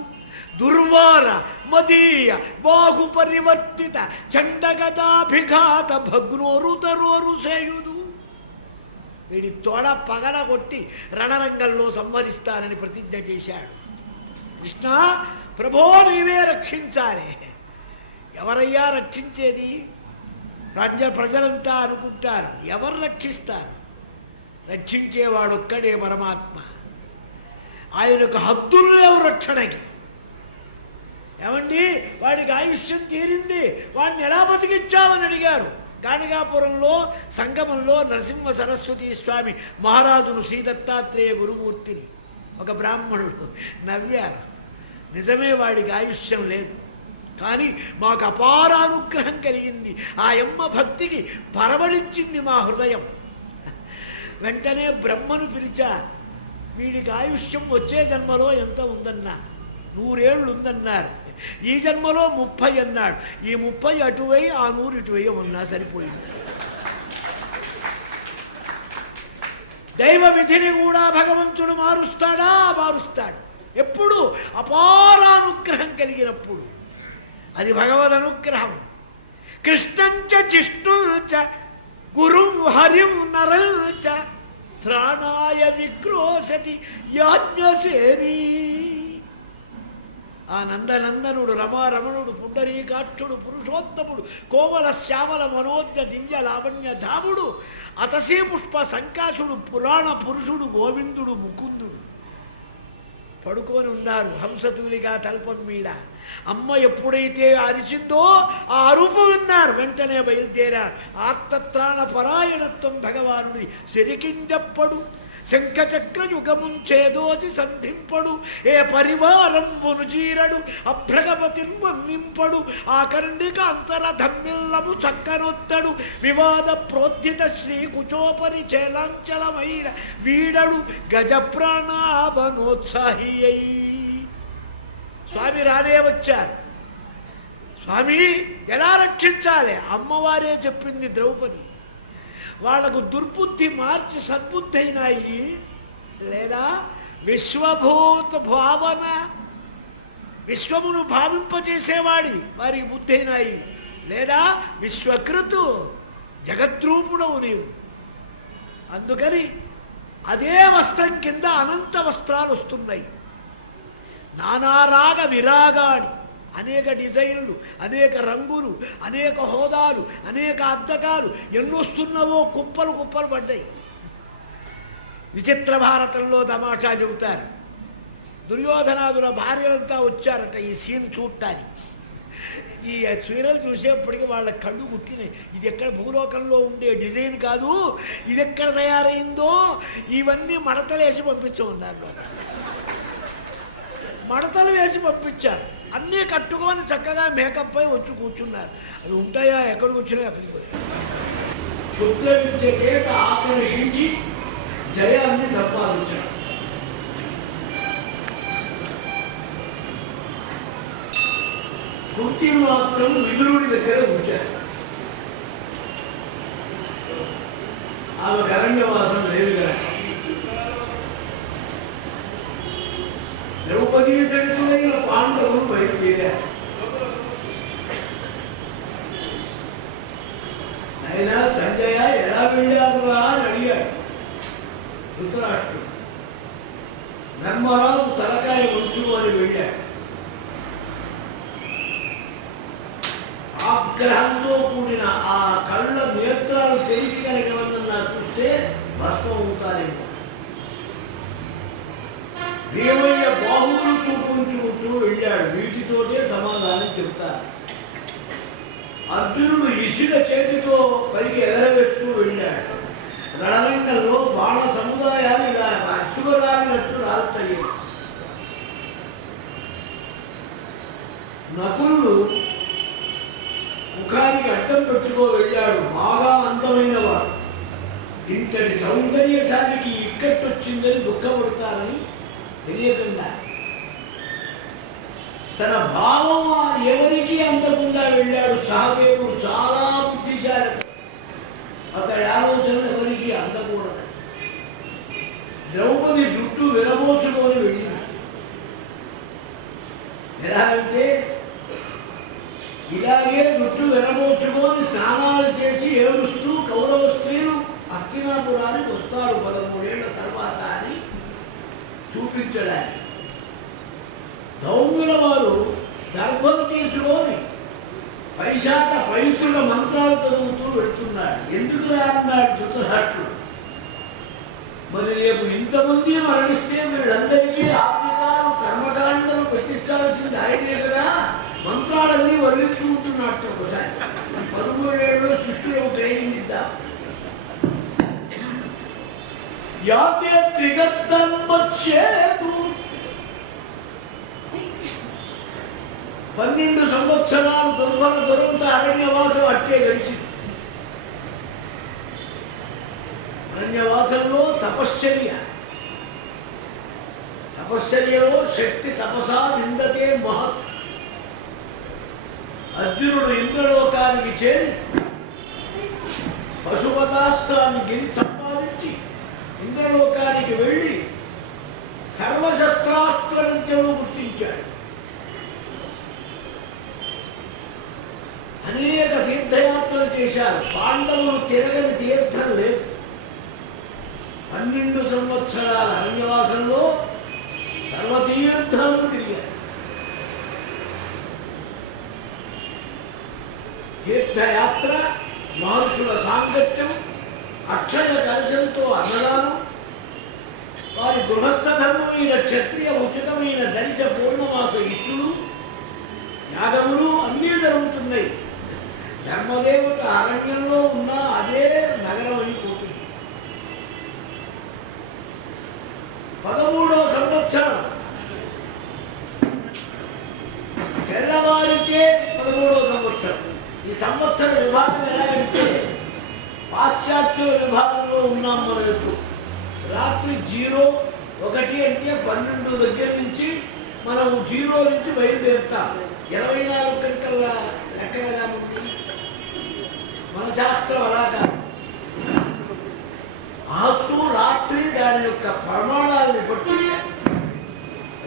దుర్వార మదీయ బాహు పరివర్తిత చండగదాభిఘాత భగ్నోరు తరోరు సేయుదు. వీడి తోడ పగలగొట్టి రణరంగంలో సంహరిస్తానని ప్రతిజ్ఞ చేశాడు. కృష్ణ ప్రభో నీవే రక్షించాలి. ఎవరయ్యా రక్షించేది? ప్రజలంతా అనుకుంటారు. ఎవరు రక్షిస్తారు? రక్షించేవాడొక్కడే పరమాత్మ. ఆయనకు హద్దులు లేవు రక్షణకి. ఏమండి, వాడికి ఆయుష్యం తీరింది, వాడిని ఎలా బతికించామని అడిగారు. గాణిగాపురంలో సంగమంలో నరసింహ సరస్వతి స్వామి మహారాజును శ్రీ దత్తాత్రేయ గురుమూర్తిని ఒక బ్రాహ్మణుడు నవ్వారు. నిజమే, వాడికి ఆయుష్యం లేదు, కానీ మాకు అపార అనుగ్రహం కలిగింది. ఆ యమ్మ భక్తికి పరవడించింది మా హృదయం. వెంటనే బ్రహ్మను పిలిచా. వీడికి ఆయుష్యం వచ్చే జన్మలో ఎంత ఉందన్నా? 100 ఏళ్ళు ఉందన్నారు. ఈ జన్మలో 30 అన్నాడు. ఈ 30 అటువై ఆ 100 ఇటువై ఉన్నా సరిపోయింది. దైవ విధిని కూడా భగవంతుడు మారుస్తాడా? మారుస్తాడు. ఎప్పుడు? అపారానుగ్రహం కలిగినప్పుడు. అది భగవద్ అనుగ్రహం. కృష్ణంచ జిష్ణుంచ గురుం హరిం నరంచ త్రాణాయ విక్రోశతి యాజ్ఞసేనీ. ఆ నందనందనుడు రమారమణుడు పుండరీకాక్షుడు పురుషోత్తముడు కోమల శ్యామల మనోజ్ఞ దివ్య లావణ్య ధాముడు అతసీ పుష్ప సంకాసుడు పురాణ పురుషుడు గోవిందుడు ముకుందుడు పడుకొని ఉన్నారు హంసతూలిగా తల్పం మీద. అమ్మ ఎప్పుడైతే అరిచిందో ఆ అరుపు విన్నారు. వెంటనే బయలుదేరారు. ఆర్తత్రాణ పరాయణత్వం భగవానుడి సెరికింజప్పడు శంఖచక్ర యుగముంచేదోచి సంధింపడు ఏ పరివారంబును చీరడు అభ్రగపతిన్మన్నింపడు ఆకర్ణిక అంతర ధమ్మిల్లము చక్కనొత్తడు వివాద ప్రోద్ధిత శ్రీ కుచోపరి చేలాంచలమైన వీడడు గజప్రాణావనోత్సాహి అయి. స్వామి రానే వచ్చారు. స్వామి ఎలా రక్షించాలి? అమ్మవారే చెప్పింది ద్రౌపది. వాళ్లకు దుర్బుద్ధి మార్చి సద్బుద్ధి అయినాయి, లేదా విశ్వభూత భావన విశ్వమును భావింపచేసేవాడి వారికి బుద్ధి అయినాయి, లేదా విశ్వకృతు జగద్రూపుడవు నీవు. అందుకని అదే వస్త్రం కింద అనంత వస్త్రాలు వస్తున్నాయి. నానారాగ విరాగాడి అనేక డిజైన్లు, అనేక రంగులు, అనేక హోదాలు, అనేక అద్దకాలు ఎన్నొస్తున్నావో కుప్పలు కుప్పలు పడ్డాయి. విచిత్ర భారతంలో తమాషా చెబుతారు. దుర్యోధనాదుల భార్యలంతా వచ్చారట ఈ సీన్ చూడటానికి. ఈ చీరలు చూసేప్పటికీ వాళ్ళ కళ్ళు గుట్టినాయి. ఇది ఎక్కడ భూలోకంలో ఉండే డిజైన్ కాదు, ఇది ఎక్కడ తయారైందో, ఇవన్నీ మడతలు వేసి పంపించమన్నారు. మడతలు వేసి పంపించారు. అన్నీ కట్టుకొని చక్కగా మేకప్ అయి వచ్చి కూర్చున్నారు. అవి ఉంటాయా? ఎక్కడికి వచ్చినాయి అక్కడికి పోయి. శుద్ధ విద్య చేత ఆకర్షించి జయాన్ని సంపాదించారు. కుంతి మాత్రం విదురుడి దగ్గర ఉంచారు. ఆమె అరణ్యవాసం లేదు కదా. ద్రౌపదీ చరిత్రులైన పాండవులు బయలుదేరారు. అయినా సంజయ ఎలా వెళ్ళారురా అని అడిగాడు ధృతరాష్ట్రుడు. ధర్మరాజు తలకాయ ఉంచు అని వెళ్ళాడు. ఆగ్రహంతో కూడిన ఆ కళ్ళ నేత్రాలు తెరిచి కనుక ఏమన్నా చూస్తే భస్మం అవుతారేమో. భీమయ్య బాహువులు చూపించుకుంటూ వెళ్ళాడు. వీటితోటే సమాధానం చెప్తారు. అర్జునుడు ఇసుక చేతితో పైకి ఎగరవేస్తూ వెళ్ళాడు. రణరంగంలో బాణ సముదాయాలు ఇలా అశ్వరాలినట్టు రాలుతాయి. నకులుడు ముఖానికి అడ్డం పెట్టుకో వెళ్ళాడు. బాగా అందమైన వాడు. ఇంతటి సౌందర్యశాలికి ఇక్కట్టొచ్చిందని దుఃఖపడతారని తెలియకుండా తన భావం ఎవరికి అందకుండా వెళ్ళాడు. సహదేవుడు చాలా బుద్ధిశాలి. అతడి ఆలోచన ఎవరికి అందకూడదు. ద్రౌపది జుట్టు విరబోసుకొని వెళ్ళింది. ఎలా అంటే ఇలాగే జుట్టు విరబోసుకొని స్నానాలు చేసి ఏడుస్తూ కౌరవ స్త్రీలు హస్తినాపురానికి వస్తారు 13 ఏళ్ల తర్వాత అని చూపించడానికి. ధౌమ్యుల వారు దర్భం తీసుకొని పైశాచ పవిత్రుల మంత్రాలు చదువుతూ వెళ్తున్నాడు. ఎందుకు రాన్నాడు ధృతరాష్ట్రుడు. మరి రేపు ఇంతమంది మరణిస్తే వీళ్ళందరికీ ఆత్మకారం కర్మకాండలు పెట్టించాల్సింది ఆయనే కదా. మంత్రాలన్నీ వర్ణించుకుంటున్నట్టు ఒకసారి 13 ఏళ్ళలో సృష్టిలో ట్రైనింగ్ ఇద్దాం. యాతే త్రిగర్తన్మచ్చేతు 12 సంవత్సరాలు దుర్భర అరణ్యవాసం అట్టే గడిచింది. అరణ్యవాసంలో తపశ్చర్యలో శక్తి తపసా నిందతే మహత్. అర్జునుడు ఇంద్రలోకానికి చేరి పశుపతాస్త్రాన్ని గిరి సంపాదించి ఇంద్రలోకానికి వెళ్ళి సర్వశస్త్రాస్త్ర విద్యను గుర్తించాడు. అనేక తీర్థయాత్రలు చేశారు. పాండవులు తిరగని తీర్థం లేదు. 12 సంవత్సరాల అరణ్యవాసంలో సర్వతీర్థాలు తిరిగారు. తీర్థయాత్ర, మహర్షుల సాంగత్యం, అక్షయ దర్శనంతో అన్నదానం, వారి గృహస్థ ధర్మమైన క్షత్రియ ఉచితమైన దర్శ పూర్ణమాస ఇష్టులు, యాగములు అన్నీ జరుగుతున్నాయి. ధర్మదేవత అరణ్యంలో ఉన్న అదే నగరం అయిపోతుంది. 13వ సంవత్సరం తెల్లవారితే 13వ సంవత్సరం. ఈ సంవత్సర విభాగం ఎలాగంటే పాశ్చాత్య విభాగంలో ఉన్నాం. మనకు రాత్రి 0, 1 అంటే 12 దగ్గర నుంచి మనం 0 నుంచి బయలుదేరుతాం. 24 గంటల లెక్క ఎలా ఉంది మన శాస్త్రం. అలా కాదు. ఆసు రాత్రి దాని యొక్క ప్రమాణాలను బట్టి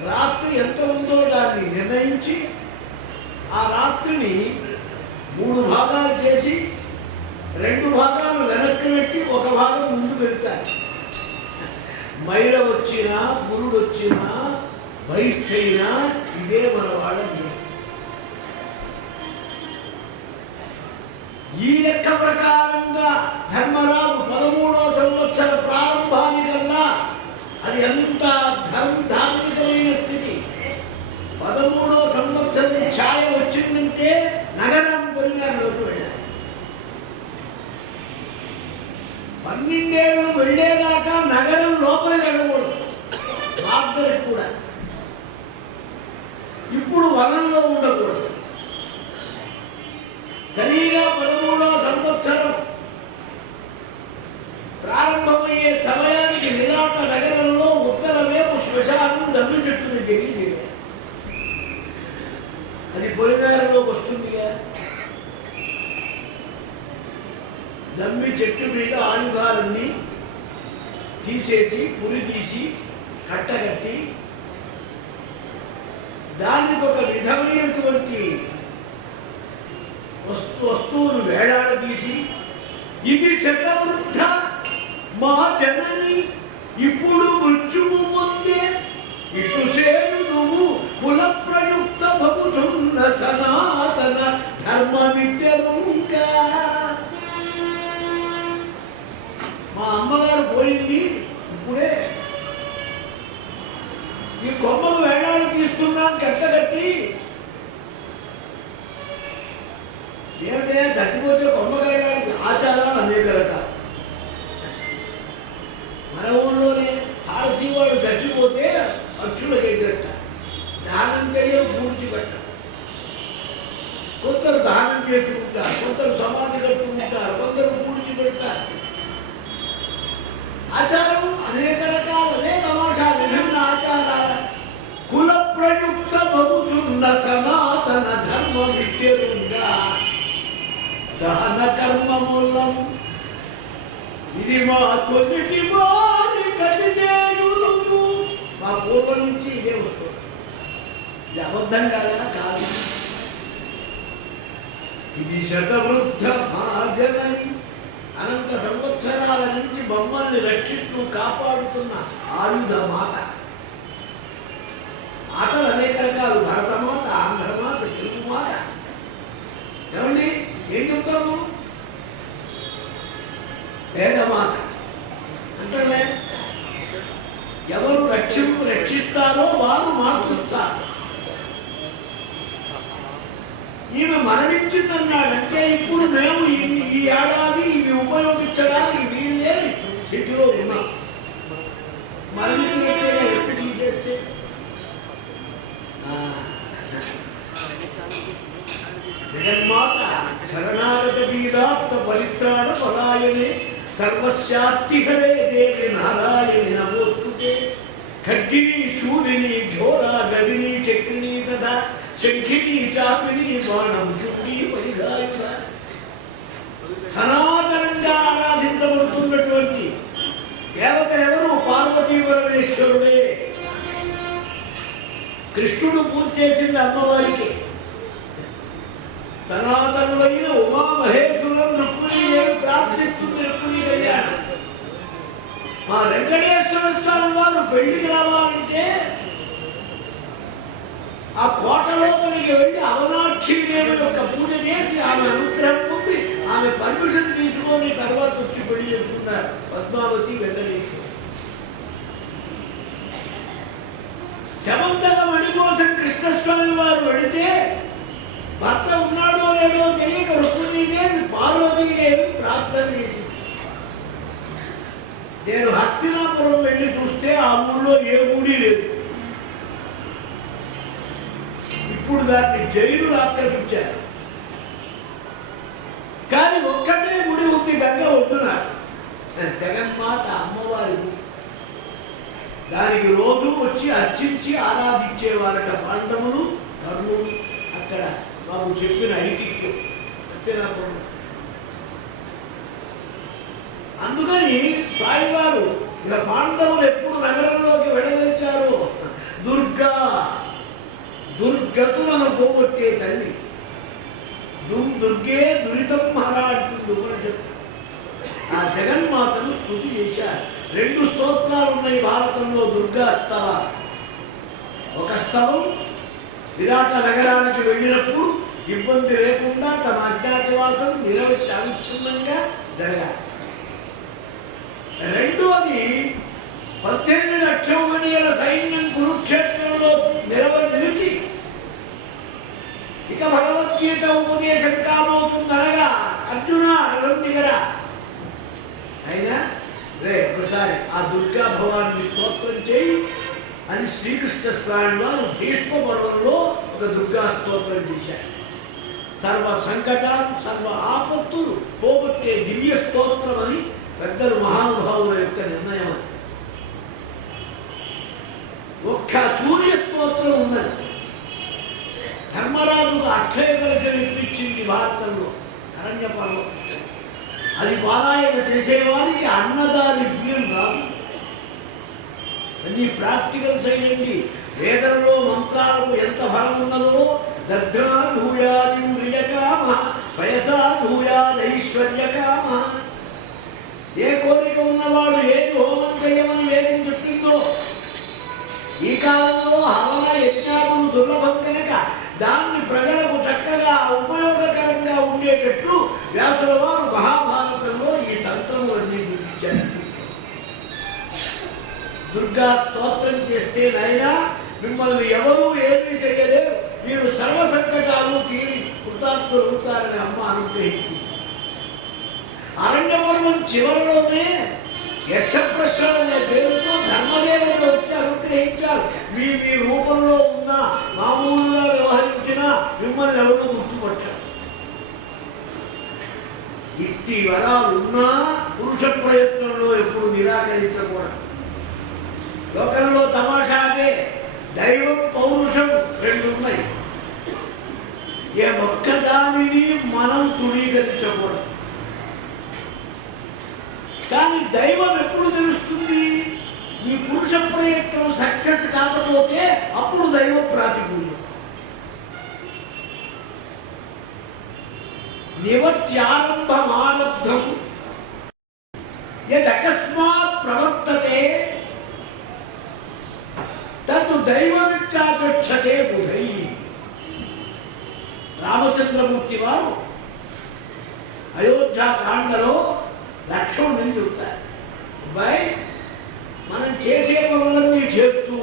రాత్రి ఎంత ఉందో దాన్ని నిర్ణయించి ఆ రాత్రిని 3 భాగాలు చేసి 2 భాగాలు వెనక్కి పెట్టి 1 భాగం ముందుకు వెళ్తారు. మైల వచ్చినా పురుడు వచ్చినా బహిష్టైనా ఇదే మన వాళ్ళ నియమం. ఈ లెక్క ప్రకారంగా ధర్మరాజు 13వ సంవత్సర ప్రారంభానికన్నా అది ఎంత ధార్మికమైన స్థితి 12 ఏళ్ళు వెళ్ళేదాకా నగరం లోపల వెళ్ళకూడదు, మార్గరికి కూడా. ఇప్పుడు వనంలో ఉండకూడదు. సరిగా 13వ సంవత్సరం ప్రారంభమయ్యే సమయానికి విరాట నగరంలో ఉత్తర వైపు శ్మశానం జమ్మి చెట్టు దగ్గరికి చేరారు. అది పొలిమేరలోకి వస్తుందిగా. జమ్మి చెట్టు మీద ఆయుధాలన్నీ తీసేసి పులి తీసి కట్టగట్టి దానికి ఒక విధమైనటువంటి వస్తువును వేలాడదీసి, ఇది శతవృద్ధ మా జనని ఇప్పుడు మృత్యువు ముందే ఇటు సేను నువ్వు కుల ప్రయుక్త భవుచున్న సనాతన ధర్మ విద్యముగా. మా అమ్మగారు పోయింది ఇప్పుడే, ఈ కొమ్మలు వేలాడి తీస్తున్నాం కట్టగట్టి. ఏమిటే చచ్చిపోతే కొమ్మ వేలాడి ఆచారాలు అనేక రకాలు. మన ఊళ్ళోనే పారసీ వాడు చచ్చిపోతే పక్షులకు ఎదురట దానం చేయరు, పూర్తి పెట్టరు. కొందరు దానం చేసుకుంటారు, కొందరు సమాధి కట్టుకుంటారు, కొందరు పూర్తి పెడతారు. ఆచారం అనేక రకాలు, అదే తమాషా విభిన్న ఆచారాల కుల ప్రయుక్త బతుచున్న సనాతన ధర్మ విద్యలుగా దహన కర్మ మూలం. ఇది మా తొలిటి వారి గతి చేయులు. మా పూర్వం నుంచి ఇదే వస్తుంది. ఇది అబద్ధం కదా? కాదు. ఇది శతవృద్ధ మహాజనని, అనంత సంవత్సరాల నుంచి మమ్మల్ని రక్షిస్తూ కాపాడుతున్న ఆయుధ మాత. మాతలు అనేక రకాలు, భరతమాత, ఆంధ్రమాత, తెలుగు మాత. ఏమండి ఏం చెప్తాము? వేదమాత అంటే ఎవరు రక్షిస్తారో వారు మాతృస్తారు. ఈమె మరణించిందన్నాడంటే ఇప్పుడు మేము ఈ ఏడాది ఇవి ఉపయోగించడానికి వీల్లేని స్థితిలో ఉన్నాం. మరణించినట్టే ఎప్పుడు చేస్తే జగన్మాత శరణాగత గీతాత్మ పరిత్రాణ పలాయనే సర్వస్యాత్తిహరే దేవి నారాయణి నమోస్తుతే. ఖడ్గిని శూలిని ఘోరా గదిని చక్రిని తథా శంఖిని చాపిని బాణం శుద్ధి పరిగాయుధ. సనాతనంగా ఆరాధించబడుతున్నటువంటి దేవతలెవరు? పార్వతీ పరమేశ్వరుడే. కృష్ణుడు పూజ చేసింది అమ్మవారికి. సనాతనులైన ఉమామహేశ్వరం రుక్మిణి దేవి ప్రార్థిస్తుంది రుక్మిణి కళ్యాణం. మా వెంకటేశ్వర స్వామి వారు పెళ్లికి రావాలంటే ఆ కోట లోపలికి వెళ్ళి అవనాక్షి దేవి యొక్క పూజ చేసి ఆమె అనుగ్రహం పొంది ఆమె పర్మిషన్ తీసుకొని తర్వాత వచ్చి పెళ్లి చేసుకుంటారు పద్మావతి వెంకటేశ్వర. శమంతక మణి కోసం కృష్ణస్వామి వారు వెళితే భర్త ఉన్నాడో లేడో తెలియక రుక్మిణీదేవి పార్వతీదేవి ప్రార్థన చేసింది. నేను హస్తినాపురం వెళ్ళి చూస్తే ఆ ఊళ్ళో ఏ గుడి లేదు. ఇప్పుడు దాన్ని జైలు ఆక్రమించారు. కానీ ఒక్కటే గుడి ఉంది గంగ ఒడ్డున, జగన్మాత అమ్మవారి గుడి. దానికి రోజు వచ్చి అర్చించి ఆరాధించేవారట పాండవులు, కర్ణుడు. అక్కడ బాబు చెప్పిన ఐతిహ్యం హస్తినాపురం. అందుకని స్వామివారు ఇక పాండవులు ఎప్పుడు నగరంలోకి వెడదలిచారు? దుర్గా, దుర్గతులను పోగొట్టే తల్లి. దుర్గే దురితం హర అంటుంది ఉపనిషత్తు. ఆ జగన్మాతను స్తుతి చేశారు. 2 స్తోత్రాలు ఉన్నాయి భారతంలో దుర్గా స్తవాలు. ఒక స్తవం విరాట నగరానికి వెళ్ళినప్పుడు ఇబ్బంది లేకుండా తమ అజ్ఞాతవాసం అవిచ్ఛిన్నంగా జరగాలి. రెండోది 18 అక్షౌహిణీయుల సైన్యం కురుక్షేత్రంలో నిలిచి ఇక భగవద్గీత ఉపదేశం కాబోతుందనగా అర్జున రథం దిగరా, అయినా రే ఒకసారి ఆ దుర్గా భవాన్ని స్తోత్రం చేయి అని శ్రీకృష్ణ స్వామి వారు భీష్మ పర్వంలో ఒక దుర్గా స్తోత్రం చేశారు. సర్వ సంకటాలు సర్వ ఆపత్తులు పోగొట్టే దివ్య స్తోత్రం అని పెద్దలు మహానుభావుల యొక్క నిర్ణయం. అని ఒక్క సూర్య స్తోత్రం ఉన్నది. ధర్మరాజుకు అక్షయ కలశం ఇప్పించింది భారతంలో అరణ్య పర్వం. అది పారాయణ చేసేవారికి అన్నదారిద్ర్యం రాదు. అన్ని ప్రాక్టికల్స్ అయ్యండి. వేదంలో మంత్రాలకు ఎంత బలం ఉన్నదో దగ్ధ్రా ధూయాదింద్రియకామ వయసా ధూయాదైశ్వర్యకామ. ఏ కోరిక ఉన్నవాడు ఏది హోమం చేయమని వేదం చెప్పిందో, ఈ కాలంలో హవన యజ్ఞాలు దుర్లభం కనుక దాన్ని ప్రజలకు చక్కగా ఉపయోగకరంగా ఉండేటట్లు వ్యాసుల వారు మహాభారతంలో ఈ తంత్రములన్నీ చూపించారండి. దుర్గా స్తోత్రం చేస్తే నాయనా మిమ్మల్ని ఎవరూ ఏమీ చేయలేరు, మీరు సర్వ సంకటాలు తీరి కృతార్థులు అవుతారని అమ్మ అనుగ్రహించింది. అరణ్య పర్వం చివరిలోనే యక్షప్రశ్రమ అనే పేరుతో ధర్మదేవత వచ్చి అనుగ్రహించారు. మీ మీ రూపంలో ఉన్న మామూలుగా వ్యవహరించిన మిమ్మల్ని ఎవరు గుర్తుపట్టారు. ఇట్టి వరాలు ఉన్నా పురుష ప్రయత్నంలో ఎప్పుడు నిరాకరించకూడదు. లోకంలో తమాషా అదే, దైవం పౌరుషం రెండు ఉన్నాయి. ఏ ఒక్కదానిని మనం తృణీకరించకూడదు. కానీ దైవం ఎప్పుడు తెలుస్తుంది? ఈ పురుష ప్రయత్నం సక్సెస్ కాకపోతే అప్పుడు దైవం ప్రాతికూల్యం. నివత్యారంభమారబ్ధం యదకస్మాత్ ప్రవర్తతే తద్దు దైవమిత్యాచక్షతే బుధై. రామచంద్రమూర్తి వారు అయోధ్యాకాండలో లక్ష్మణుని చెబుతారు, అబ్బాయి మనం చేసే పనులన్నీ చేస్తూ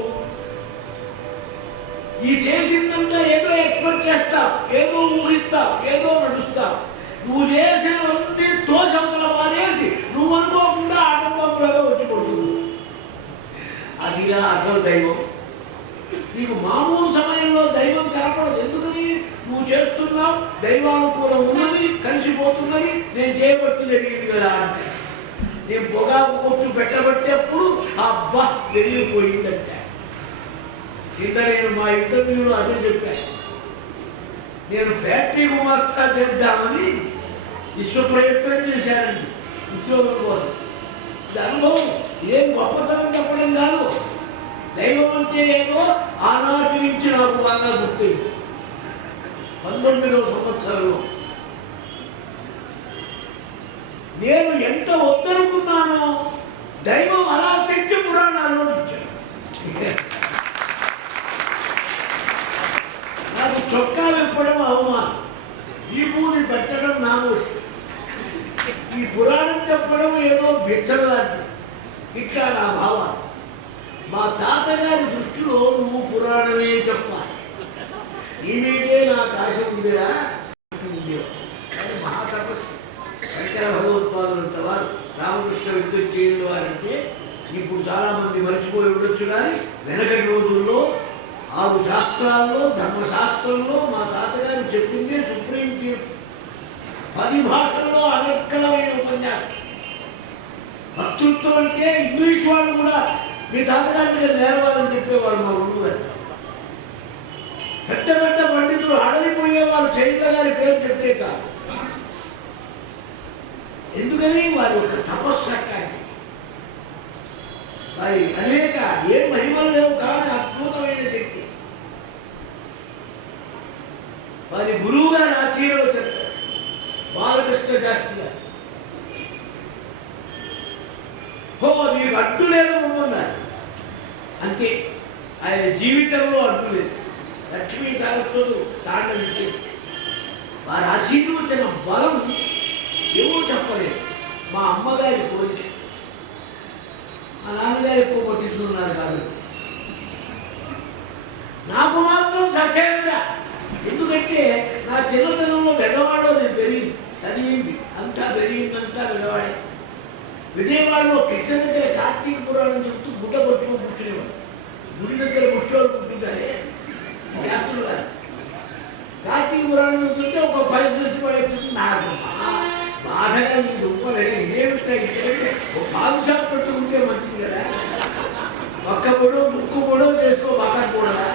ఈ చేసిందంతా ఏదో ఎక్స్పెక్ట్ చేస్తావు, ఏదో ఊహిస్తావు, ఏదో నడుస్తావు. నువ్వు చేసినవన్నీ తోసంతల వారేసి నువ్వు అనుకోకుండా ఆటంబంపులుగా వచ్చి పడుతుంది. అదిగా అసలు దైవం. నీకు మామూలు సమయంలో దైవం కనపడదు. ఎందుకని? నువ్వు చేస్తున్నావు, దైవానుకూలం ఉన్నది, కలిసిపోతున్నది, నేను చేయబట్టి జరిగింది కదా అంటే. నేను పొగాకు కొట్టు పెట్టబట్టేప్పుడు అబ్బా వెలిగిపోయిందంట. కింద నేను మా ఇంటర్వ్యూలో అదే చెప్పాను. నేను ఫ్యాక్టరీ గుమాస్తా చేద్దామని విశ్వ ప్రయత్నం చేశానండి ఉద్యోగం కోసం. ఇది అనుభవం, ఏం గొప్పతనం చెప్పడం కాదు. దైవం అంటే ఏమో ఆనాటి నుంచి నాకు బాగా గుర్తుంది. 19వ సంవత్సరంలో నేను ఎంత వద్దనుకున్నానో దైవం అలా తెచ్చి పురాణాల్లో ఇచ్చాడు. నాకు చొక్కా విప్పడం అవమానం, ఈ భూమి పెట్టడం నామోసి, ఈ పురాణం చెప్పడం ఏదో బిచ్చం లాంటిది. ఇట్లా నా భావాలు. మా తాతగారి దృష్టిలో నువ్వు పురాణమే చెప్పాలి, ఈ మీదే నాకు ఆశ ఉందిరా ఉండేవారు. కానీ మహాతపస్సు శంకర భగవత్పాదులంత వారు, రామకృష్ణ విద్యుత్ చేయని వారంటే ఇప్పుడు చాలామంది మర్చిపోయి ఉండొచ్చు. కానీ వెనకటి రోజుల్లో 6 శాస్త్రాల్లో ధర్మశాస్త్రంలో మా తాతగారు చెప్పిందే సుప్రీం తీర్పు. 10 భాషల్లో అనర్కలమైన ఉపన్యాసం. వక్తృత్వం అంటే ఇంగ్లీష్ వాళ్ళు కూడా మీ తాతగారి దగ్గర నేరవాలని చెప్పేవారు మా ఊరు గారు. పెద్ద పెద్ద పండితులు అడవిపోయేవారు చైత్ర గారి పేరు చెప్తే కాదు. ఎందుకని? వారి యొక్క తపస్సు అట్లాంటి. వారి అనేక ఏ మహిమలు లేవు కానీ అద్భుతమైన శక్తి. వారి గురువు గారు ఆశీర్వాదం చెప్తారు, బాలకృష్ణ శాస్త్రి గారు. ఓ మీకు అడ్డు లేదు ఉన్నారు అంతే. ఆయన జీవితంలో అడ్డు లేదు. లక్ష్మీ సరస్వతులు తాండవించారు. వారి ఆశీర్వచన బలం ఏమో చెప్పలేదు. మా అమ్మగారి కోరిక, మా నాన్నగారు ఎక్కువ పట్టించుకున్నారు కాదు. నాకు మాత్రం ససేనరా. ఎందుకంటే నా చిన్నతనంలో పెద్దవాడో నేను పెరిగింది, చదివింది అంతా పెరిగిందంతా పెద్దవాడే. విజయవాడలో కృష్ణ దగ్గర కార్తీక పురాణం చెప్తూ గుడ్డ పట్టుకుని కూర్చునేవాడు. గుడి దగ్గర ముష్టిలో కూర్చుంటారే శాంతులు గారు. కార్తీక పురాణం చూస్తుంటే ఒక పరిస్థితి వచ్చి పడేస్తుంది. నాకు బాధగా నీ దుంపలే ఇదేమిటా ఇక్కడంటే ఒక పాలు షాప్ పెట్టుకుంటే మంచిది కదా, ఒక్క పొడో ముక్కు పొడో చేసుకో మాట్లాడకూడదా,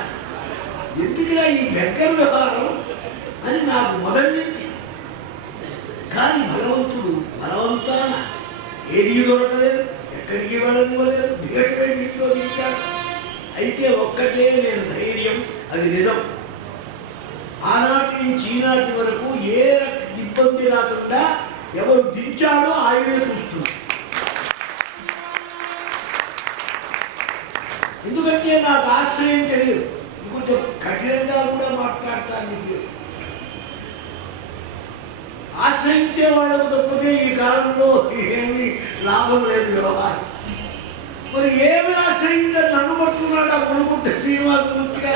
ఎందుకురా ఈ బెక్కర్ వ్యవహారం అని నాకు మొదటి నుంచి. కానీ భగవంతుడు బలవంతాన ఏది దొరకలేదు, ఎక్కడికి వెళ్ళనివ్వలేదు, దిగటమే ఇంట్లో దించాడు. అయితే ఒక్కటే నేను ధైర్యం, అది నిజం. ఆనాటి నుంచి ఈనాటి వరకు ఏ ఇబ్బంది రాకుండా ఎవరు దించాడో ఆయనే చూస్తుంది. ఎందుకంటే నాకు ఆశ్రయం తెలియదు, ఇంకొంచెం కఠినంగా కూడా మాట్లాడతాను. ఆశ్రయించే వాళ్ళకు తప్పితే ఈ కాలంలో ఏమీ లాభం లేదు వ్యవహారం. మరి ఏమి ఆశ్రయించారు, నన్ను పట్టుకున్నాడు ఆ కొనుక్కుంటే శ్రీనివాసమూర్తిగా,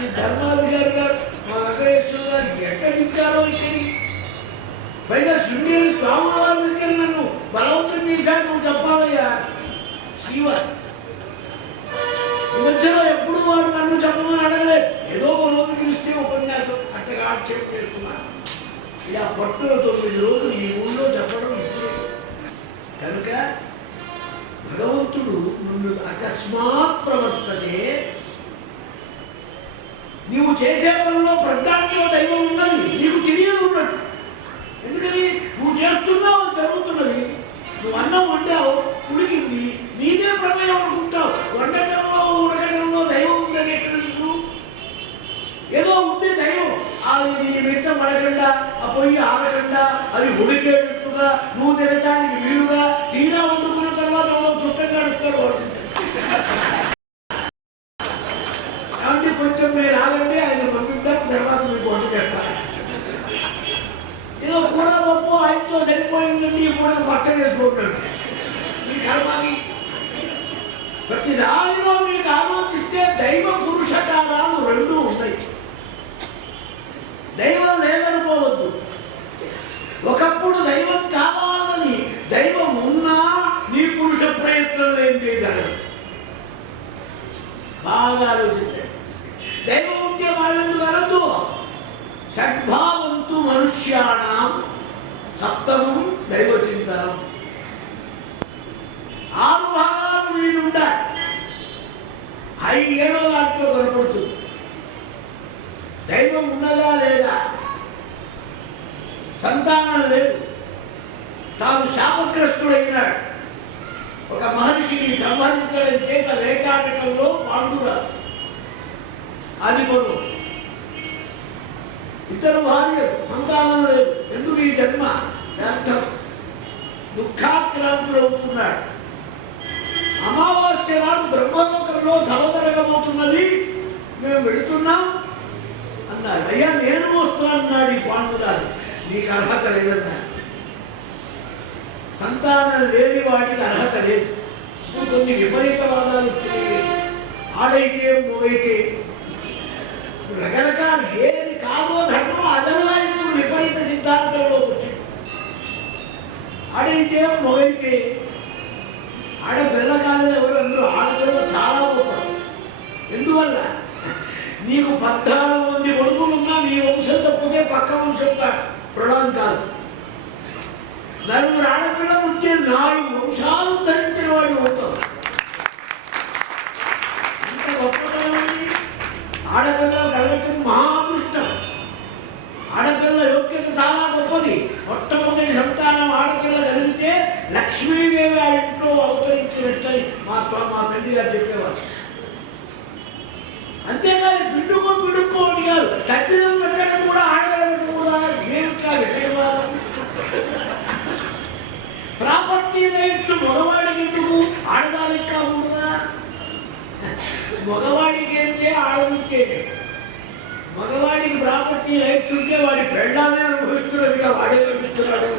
ఈ ధర్మాధికారి గారు, మా వెంకటేశ్వర గారు ఎక్కడిచ్చారో ఇక్కడికి. పైగా శృంగేరి స్వామివారి దగ్గర నన్ను బలవంతం చేశాడు, నువ్వు చెప్పాలయ్యా శ్రీవారి. ఈ మధ్యలో ఎప్పుడు వారు నన్ను చెప్పమని అడగలేదు, ఏదో రోజు పిలిస్తే ఉపన్యాసం అట్టగా ఆక్షేపం చేస్తున్నాను. ఇలా పట్టుల 9 రోజులు ఈ ఊళ్ళో చెప్పడం ఇచ్చే. కనుక భగవంతుడు నువ్వు అకస్మాత్ ప్రవర్తతే, నీవు చేసే పనిలో ప్రజ్ఞానంలో దైవం ఉన్నది, నీకు తెలియదు ఉన్నట్టు. ఎందుకని నువ్వు చేస్తున్నావు, జరుగుతున్నది. నువ్వు అన్నం వండావు, ఉడికింది, నీదే ప్రమేయం అనుకుంటావు. వండటంలో ఉడకటంలో దైవం ఉందని ఎక్కడ నువ్వు ఏదో ఉంది దైవం. అది నీ మిట్ట పడకుండా, ఆ పొయ్యి ఆరకుండా, అది ఉడికేటట్టుగా, నువ్వు తినటానికి వీలుగా తీరా వండుకున్న తర్వాత చుట్టంగా అడుగుతాడు వాడు. కాబట్టి కొంచెం మీరు ఆగండి, ఆయన పంపిద్దాం, తర్వాత మీకు వంట చేస్తారు. ఏదో కూర పప్పు ఆయనతో సరిపోయిందండి, ఈ కూర పచ్చడి వేసుకుంటాడు. మీ కర్మాది ప్రతి దానిలో మీకు ఆలోచిస్తే దైవ పురుషకారాలు 2 ఉన్నాయి. దైవం లేదనుకోవద్దు. ఒకప్పుడు దైవం కావాలని దైవం ఉన్నా నీ పురుష ప్రయత్నంలో ఏం చేయగలరు? బాగా ఆలోచించండి. దైవం ఉంటే వాళ్ళెందుకు అనద్దు. షడ్భావంతు మనుష్యాణం సప్తమం దైవ చింతనం. 6 భాగాలు మీరు ఉండాలి. 7వ దాంట్లో కనపడుతుంది. దైవం ఉన్నదా లేదా? సంతానం లేదు, తాను శాపగ్రస్తుడైనాడు. ఒక మహర్షిని సంహరించడం చేత వేటాడటంలో పాండురాలు అది కొను. 2 భార్యలు, సంతానం లేదు. ఎందుకు ఈ జన్మ వ్యర్థం? దుఃఖాక్రాంతుడవుతున్నాడు. అమావాస్య నాడు బ్రహ్మలోకంలో సభ జరగబోతున్నది, మేము వెళుతున్నాం అన్నారు. అయ్యా నేను వస్తానన్నాడు ఈ పాండురాలు. నీకు అర్హత లేదన్నారు. సంతానం లేని వాడికి అర్హత లేదు. కొన్ని విపరీతవాదాలు వచ్చినాయి. ఆడైతే మూడైతే రకరకాల ఏది కాదో ధర్మం అదలా ఇప్పుడు విపరీత సిద్ధాంతంలో వచ్చింది. ఆడైతే మొగైతే ఆడపిల్ల కాలేదు ఎవరు అందరూ. ఆడపిల్ల చాలా గొప్ప. ఎందువల్ల నీకు 14 మంది కొడుకులు ఉన్నా నీ వంశం తప్పితే పక్క వంశం ప్రళయం కాదు. 4 ఆడపిల్లలు ఉంటే 4 వంశాలు ధరించిన వాడు అవుతావు. ఇంత గొప్పతనం ఉంది. ఆడపిల్లలు కలగటం మహాదృష్టం. ఆడపిల్ల యోగ్యత చాలా గొప్పది. మొట్టమొదటి సంతానం ఆడపిల్ల కలిగితే లక్ష్మీదేవి ఆ ఇంట్లో అవతరించినట్టని మా తండ్రి గారు చెప్పేవారు. అంతేగాని పిడుక్కోటి కాదు. తద్దినం పెట్టడం కూడా ఆడపిల్ల పెట్టుకోవడానికి ఏమిటా విషయవాదం? ప్రాపర్టీ రైట్స్ మగవాడికి ఎందుకు, ఆడదానికి కాకుండా? మగవాడికి అయితే ఆడవుంటే, మగవాడికి ప్రాపర్టీ రైట్స్ ఉంటే వాడి పెళ్ళామే అనుభవిస్తున్నదిగా వాడే పంపిస్తున్నాడు.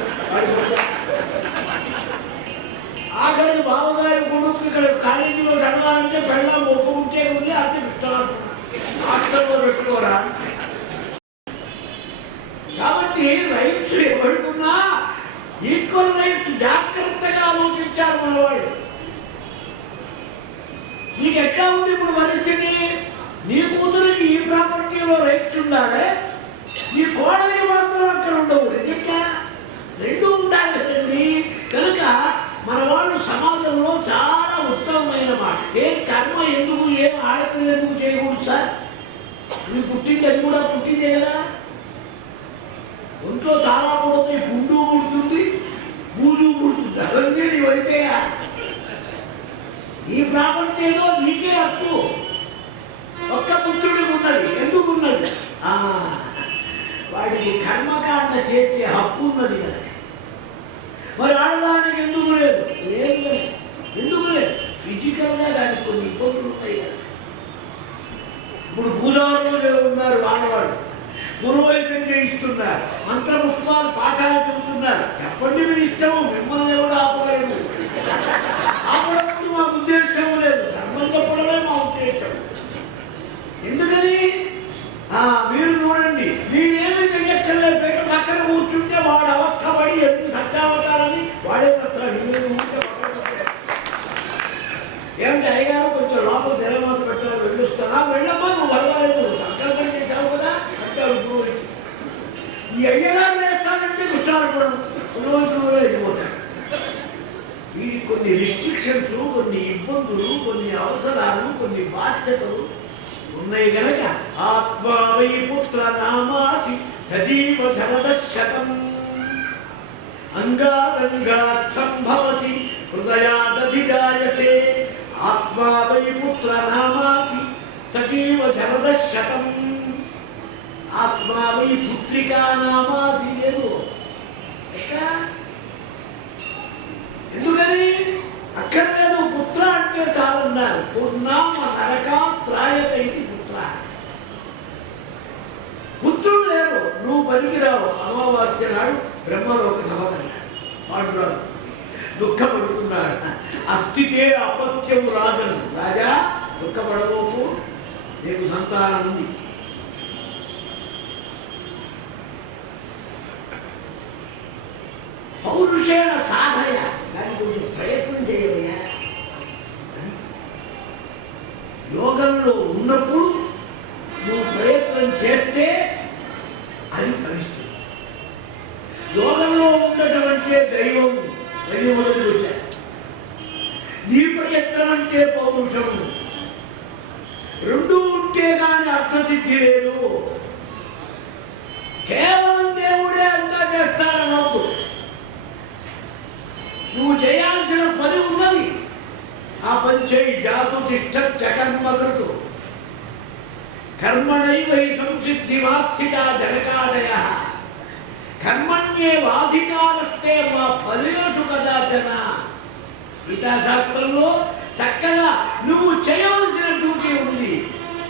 ఆఖరి బావగారి కొడుకు ఇక్కడ కాలేజీలో చదవాలంటే పెళ్ళాం ఒప్పుకుంటే ఉంది, అంతే ఇష్టం హాస్టల్లో పెట్టుకోరా. కాబట్టి రైట్స్ ఎవరుకున్నా ఈక్వల్ రైట్స్ జాగ్రత్తగా ఆలోచించారు మన వాళ్ళు. నీకు ఎట్లా ఉంది ఇప్పుడు పరిస్థితి? నీ కూతురికి ఈ ప్రాపర్టీలో రైట్స్ ఉండాలి, నీ కోడలికి మాత్రం అక్కడ ఉండవు. ఎట్లా? రెండు ఉండాలి కదండి. కనుక మన వాళ్ళు సమాజంలో చాలా ఉత్తమమైన మాట. ఏం కర్మ ఎందుకు, ఏం ఆడపిల్ల ఎందుకు చేయకూడదు సార్? నీ పుట్టింది అది కూడా పుట్టిందే కదా. ఒంట్లో చాలా పుడతాయి, పుండు పుడుతుంది, బూజు పుడుతుంది, అవన్నీ నీవైతే ఈ ప్రాపర్టీలో నీకే హక్కు. ఒక్క పుత్రుడికి ఉన్నది. ఎందుకు ఉన్నది? వాడికి కర్మకాండ చేసే హక్కు ఉన్నది కనుక. మరి ఆడదానికి ఎందుకు లేదు? లేదు. ఎందుకు లేదు? ఫిజికల్గా దానికి కొన్ని ఇబ్బందులు ఉన్నాయి కనుక. ఇప్పుడు పూజారులు ఉన్నారు, ఆడవాళ్ళు పురోహితం చేయిస్తున్నారు, మంత్రపుష్పాలు పాఠాలు చెబుతున్నారు. చెప్పండి మీరు ఇష్టము, మిమ్మల్ని ఎవరు ఆపలేదు. ఆపడప్పుడు మా ఉద్దేశం లేదు, ధర్మం చెప్పడమే మా ఉద్దేశం. ఎందుకని? మీరు చూడండి, మీరేమి చెయ్యక్కర్లేదు, పేట పక్కన కూర్చుంటే వాడు అవస్థ పడి ఎప్పుడు సత్యావతారని వాడే వస్తాడు. మీరు ఉంటే ఏమంటే అయ్యగారు కొంచెం లోపల తెరమాత పెట్టాలి, వెళ్ళొస్తానా? వెళ్ళమ్మా, నువ్వు పర్వాలేదు, సంకల్పన చేశావు కదా అంటారు పురోహితుడు. ఈ అయ్యగారు వేస్తానంటే కృష్ణార్పణం, పురోహితుడు కూడా వెళ్ళిపోతాడు. వీడికి కొన్ని రిస్ట్రిక్షన్స్, కొన్ని ఇబ్బందులు, కొన్ని అవసరాలు, కొన్ని బాధ్యతలు ఉన్నాయి గనక ఆత్మా వై పుత్ర నామాసి సజీవ శరదశతం అంగాదంగాత్ సంభవసి హృదయాదధిజాయసే. ఆత్మా వై పుత్ర నామాసి సజీవ శరదశతం. ఆత్మా వై పుత్రికా నామాసి లేదు. ఎందుకని? అక్కర్లేదు, పుత్ర అంటే చాలన్నారు. పూర్ణామ నరకా త్రాయత ఇది పుత్ర. పుత్రుడు లేరు, నువ్వు పనికిరావు. అమావాస్య నాడు బ్రహ్మలోక సభకన్నాడు. పాండురాడు దుఃఖపడుతున్నాడు. అస్థితే అపత్యం రాజను. రాజా దుఃఖపడబోకు, నీకు సంతానం ఉంది. పౌరుషేణ సాధయ, దాన్ని కొంచెం ప్రయత్నం చేయవయ్యా. అది యోగంలో ఉన్నప్పుడు నువ్వు ప్రయత్నం చేస్తే అది ఫలిస్తుంది. యోగంలో ఉన్నటువంటి దైవం మొదలు వచ్చారు. నీ ప్రయత్నం అంటే పౌరుషము. రెండు ఉంటే కానీ అర్థసిద్ధి లేదు. కేవలం దేవుడే అంతా చేస్తాడన్నప్పుడు నువ్వు చేయాల్సిన పని ఉన్నది. ఆ పని చేయి. జాతు తిష్టకర్మకృతు కర్మణైవ సంసిద్ధి వాస్థిత జనకాదయ కర్మణ్యేవాధికారస్తే మా ఫలేషు కదాచన. గీతాశాస్త్రంలో చక్కగా నువ్వు చేయవలసిన డ్యూటీ ఉంది,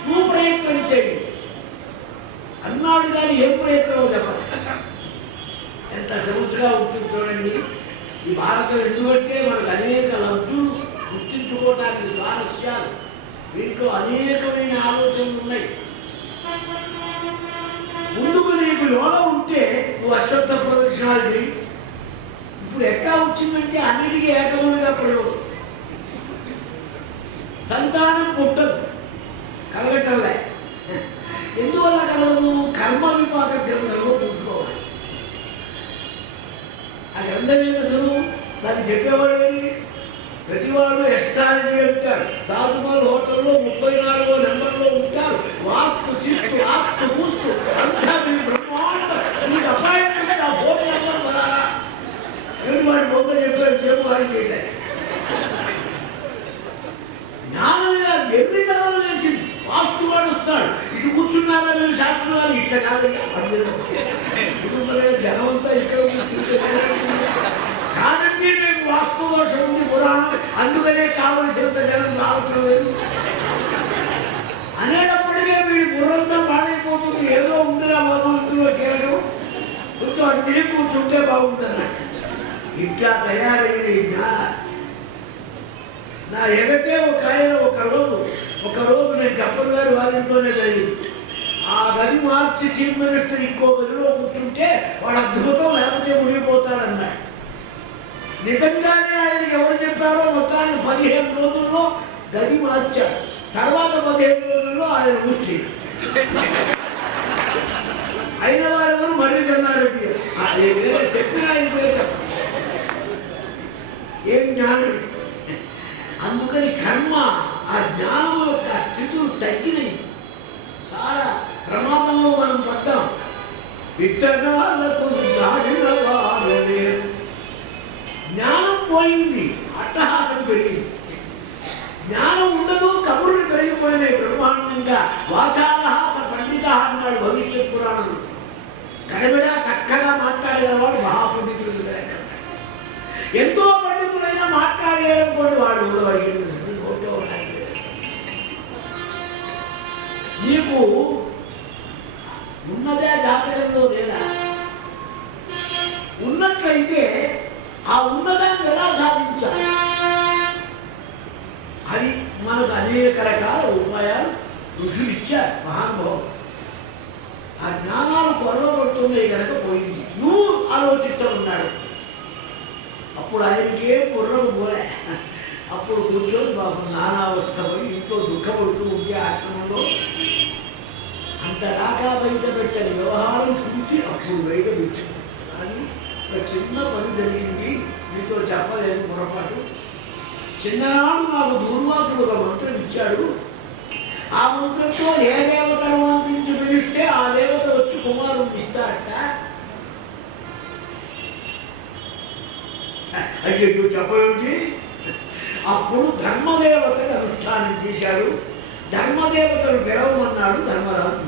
నువ్వు ప్రయత్నం చేయి అన్నాడు. కానీ ఏం ప్రయత్నం చెప్పాలి? ఎంత సమస్యగా ఉంటుంది చూడండి. ఈ భారతం ఎందుకంటే మనకు అనేక లబ్ధులు గుర్తించుకోవడానికి స్వారస్యాలు, దీంట్లో అనేకమైన ఆలోచనలు ఉన్నాయి. ముందుకు నీకు యోగం ఉంటే నువ్వు అశ్వత్థ ప్రదక్షిణాలు చేయి. ఇప్పుడు ఎట్లా వచ్చిందంటే అన్నిటికీ ఏకముగా ప్రయోగం. సంతానం పుట్టదు, కలగటంలే. ఎందువల్ల కలగదు? కర్మ విపాక గ్రంథంలో చూసుకోవాలి. ఆ గ్రంథం ఏది అసలు? దాన్ని చెప్పేవాడు ప్రతివాడు ఎస్ట్రాలజీ అంటారు. తాజ్మహల్ హోటల్లో 34వ నెంబర్లో ఉంటారు. వాస్తు శిస్తు ఆస్తు పూస్తు అంతా మీరు బ్రహ్మాండ. మీకు అపాయింట్మెంట్ ఆ ఫోన్ నెంబర్ పదాలా? ఏడు వాడి బొమ్మ చెప్పారు, చెప్పు వాడి చేయలేదు. జ్ఞానం ఎన్ని తరాలు వేసింది. వాస్తు వాడు వస్తాడు, ఇది కూర్చున్నారా మేము శాస్త్రాలు ఇట్లా కాదండి. ఇప్పుడు మరి జనమంతా ఇక్కడ కూర్చుంటే కాదండి, మేము వాస్తు దోషం ఉంది పురాణం, అందుకనే కావలసినంత జనం రావటం లేదు అనేటప్పటికే వీడి బుర్రంతా పాడైపోతుంది. ఏదో ఉందిరా బాబు ఇందులో కీలకం, కొంచెం అటు తిరిగి కూర్చుంటే బాగుందన్నట్టు. ఇట్లా తయారైన ఈ జ్ఞానం నా ఎగతే ఒక ఆయన ఒకరోజు నేను గప్పర్ గారి వారింట్లోనే జరిగింది. ఆ గది మార్చి చీఫ్ మినిస్టర్ ఇంకో గదిలో కూర్చుంటే వాడు అద్భుతం లేకపోతే మునిగిపోతాడన్నాడు. నిజంగానే ఆయనకి ఎవరు చెప్పారో మొత్తాన్ని 15 రోజుల్లో గది మార్చాడు. తర్వాత 15 రోజుల్లో ఆయన ముష్టి అయిన వారెవరు మళ్ళీ చెన్నారెడ్డి చెప్పిన ఆయన పేరు ఏం జ్ఞానం. అందుకని కర్మ ఆ జ్ఞానం యొక్క స్థితులు తగ్గినాయి. చాలా ప్రమాదంలో మనం పడ్డాం. విత్తనాలకు సాగిన వారు లేరు. జ్ఞానం పోయింది, అట్టహాసం పెరిగింది. జ్ఞానం ఉండదు, కబుర్లు పెరిగిపోయినాయి బ్రహ్మాండంగా. వాచాలహాస పండిత అన్నాడు భవిష్యత్ పురాణంలో. గడబిడా చక్కగా మాట్లాడగలవాడు మహాపండితుడు లెక్క. ఎంతో పండితుడైనా మాట్లాడలేదనుకోండి వాడు నోట్లో నీకు ఉన్నదే జాతకంలో లేదా? ఉన్నట్లయితే ఆ ఉన్నదాన్ని ఎలా సాధించాలి? అది మనకు అనేక రకాల ఉపాయాలు ఋషులు ఇచ్చారు మహానుభావులు. ఆ జ్ఞానాలు కొరవబడుతున్నాయి కనుక పోయింది. నువ్వు ఆలోచించమన్నాడు. అప్పుడు ఆయనకే బుర్రకు పోలే. అప్పుడు కూర్చొని బాబు నానావస్థ పోయి ఇంట్లో దుఃఖపడుతూ ఉంటే ఆశ్రమంలో అంతదాకా బయట పెట్టని వ్యవహారం చూసి అప్పుడు బయట పెట్టింది. కానీ ఒక చిన్న పని జరిగింది, మీతో చెప్పలేని పొరపాటు. చిన్ననాడు నాకు దూర్వాసుడు ఒక మంత్రం ఇచ్చాడు. ఆ మంత్రంతో ఏ దేవతను మంత్రించి పిలిస్తే ఆ దేవత వచ్చి కుమారుని ఇస్తారట. అయ్యో చెప్పేమిటి? అప్పుడు ధర్మదేవతకు అనుష్ఠానం చేశాడు. ధర్మదేవతను పిలవమన్నాడు ధర్మరాజు.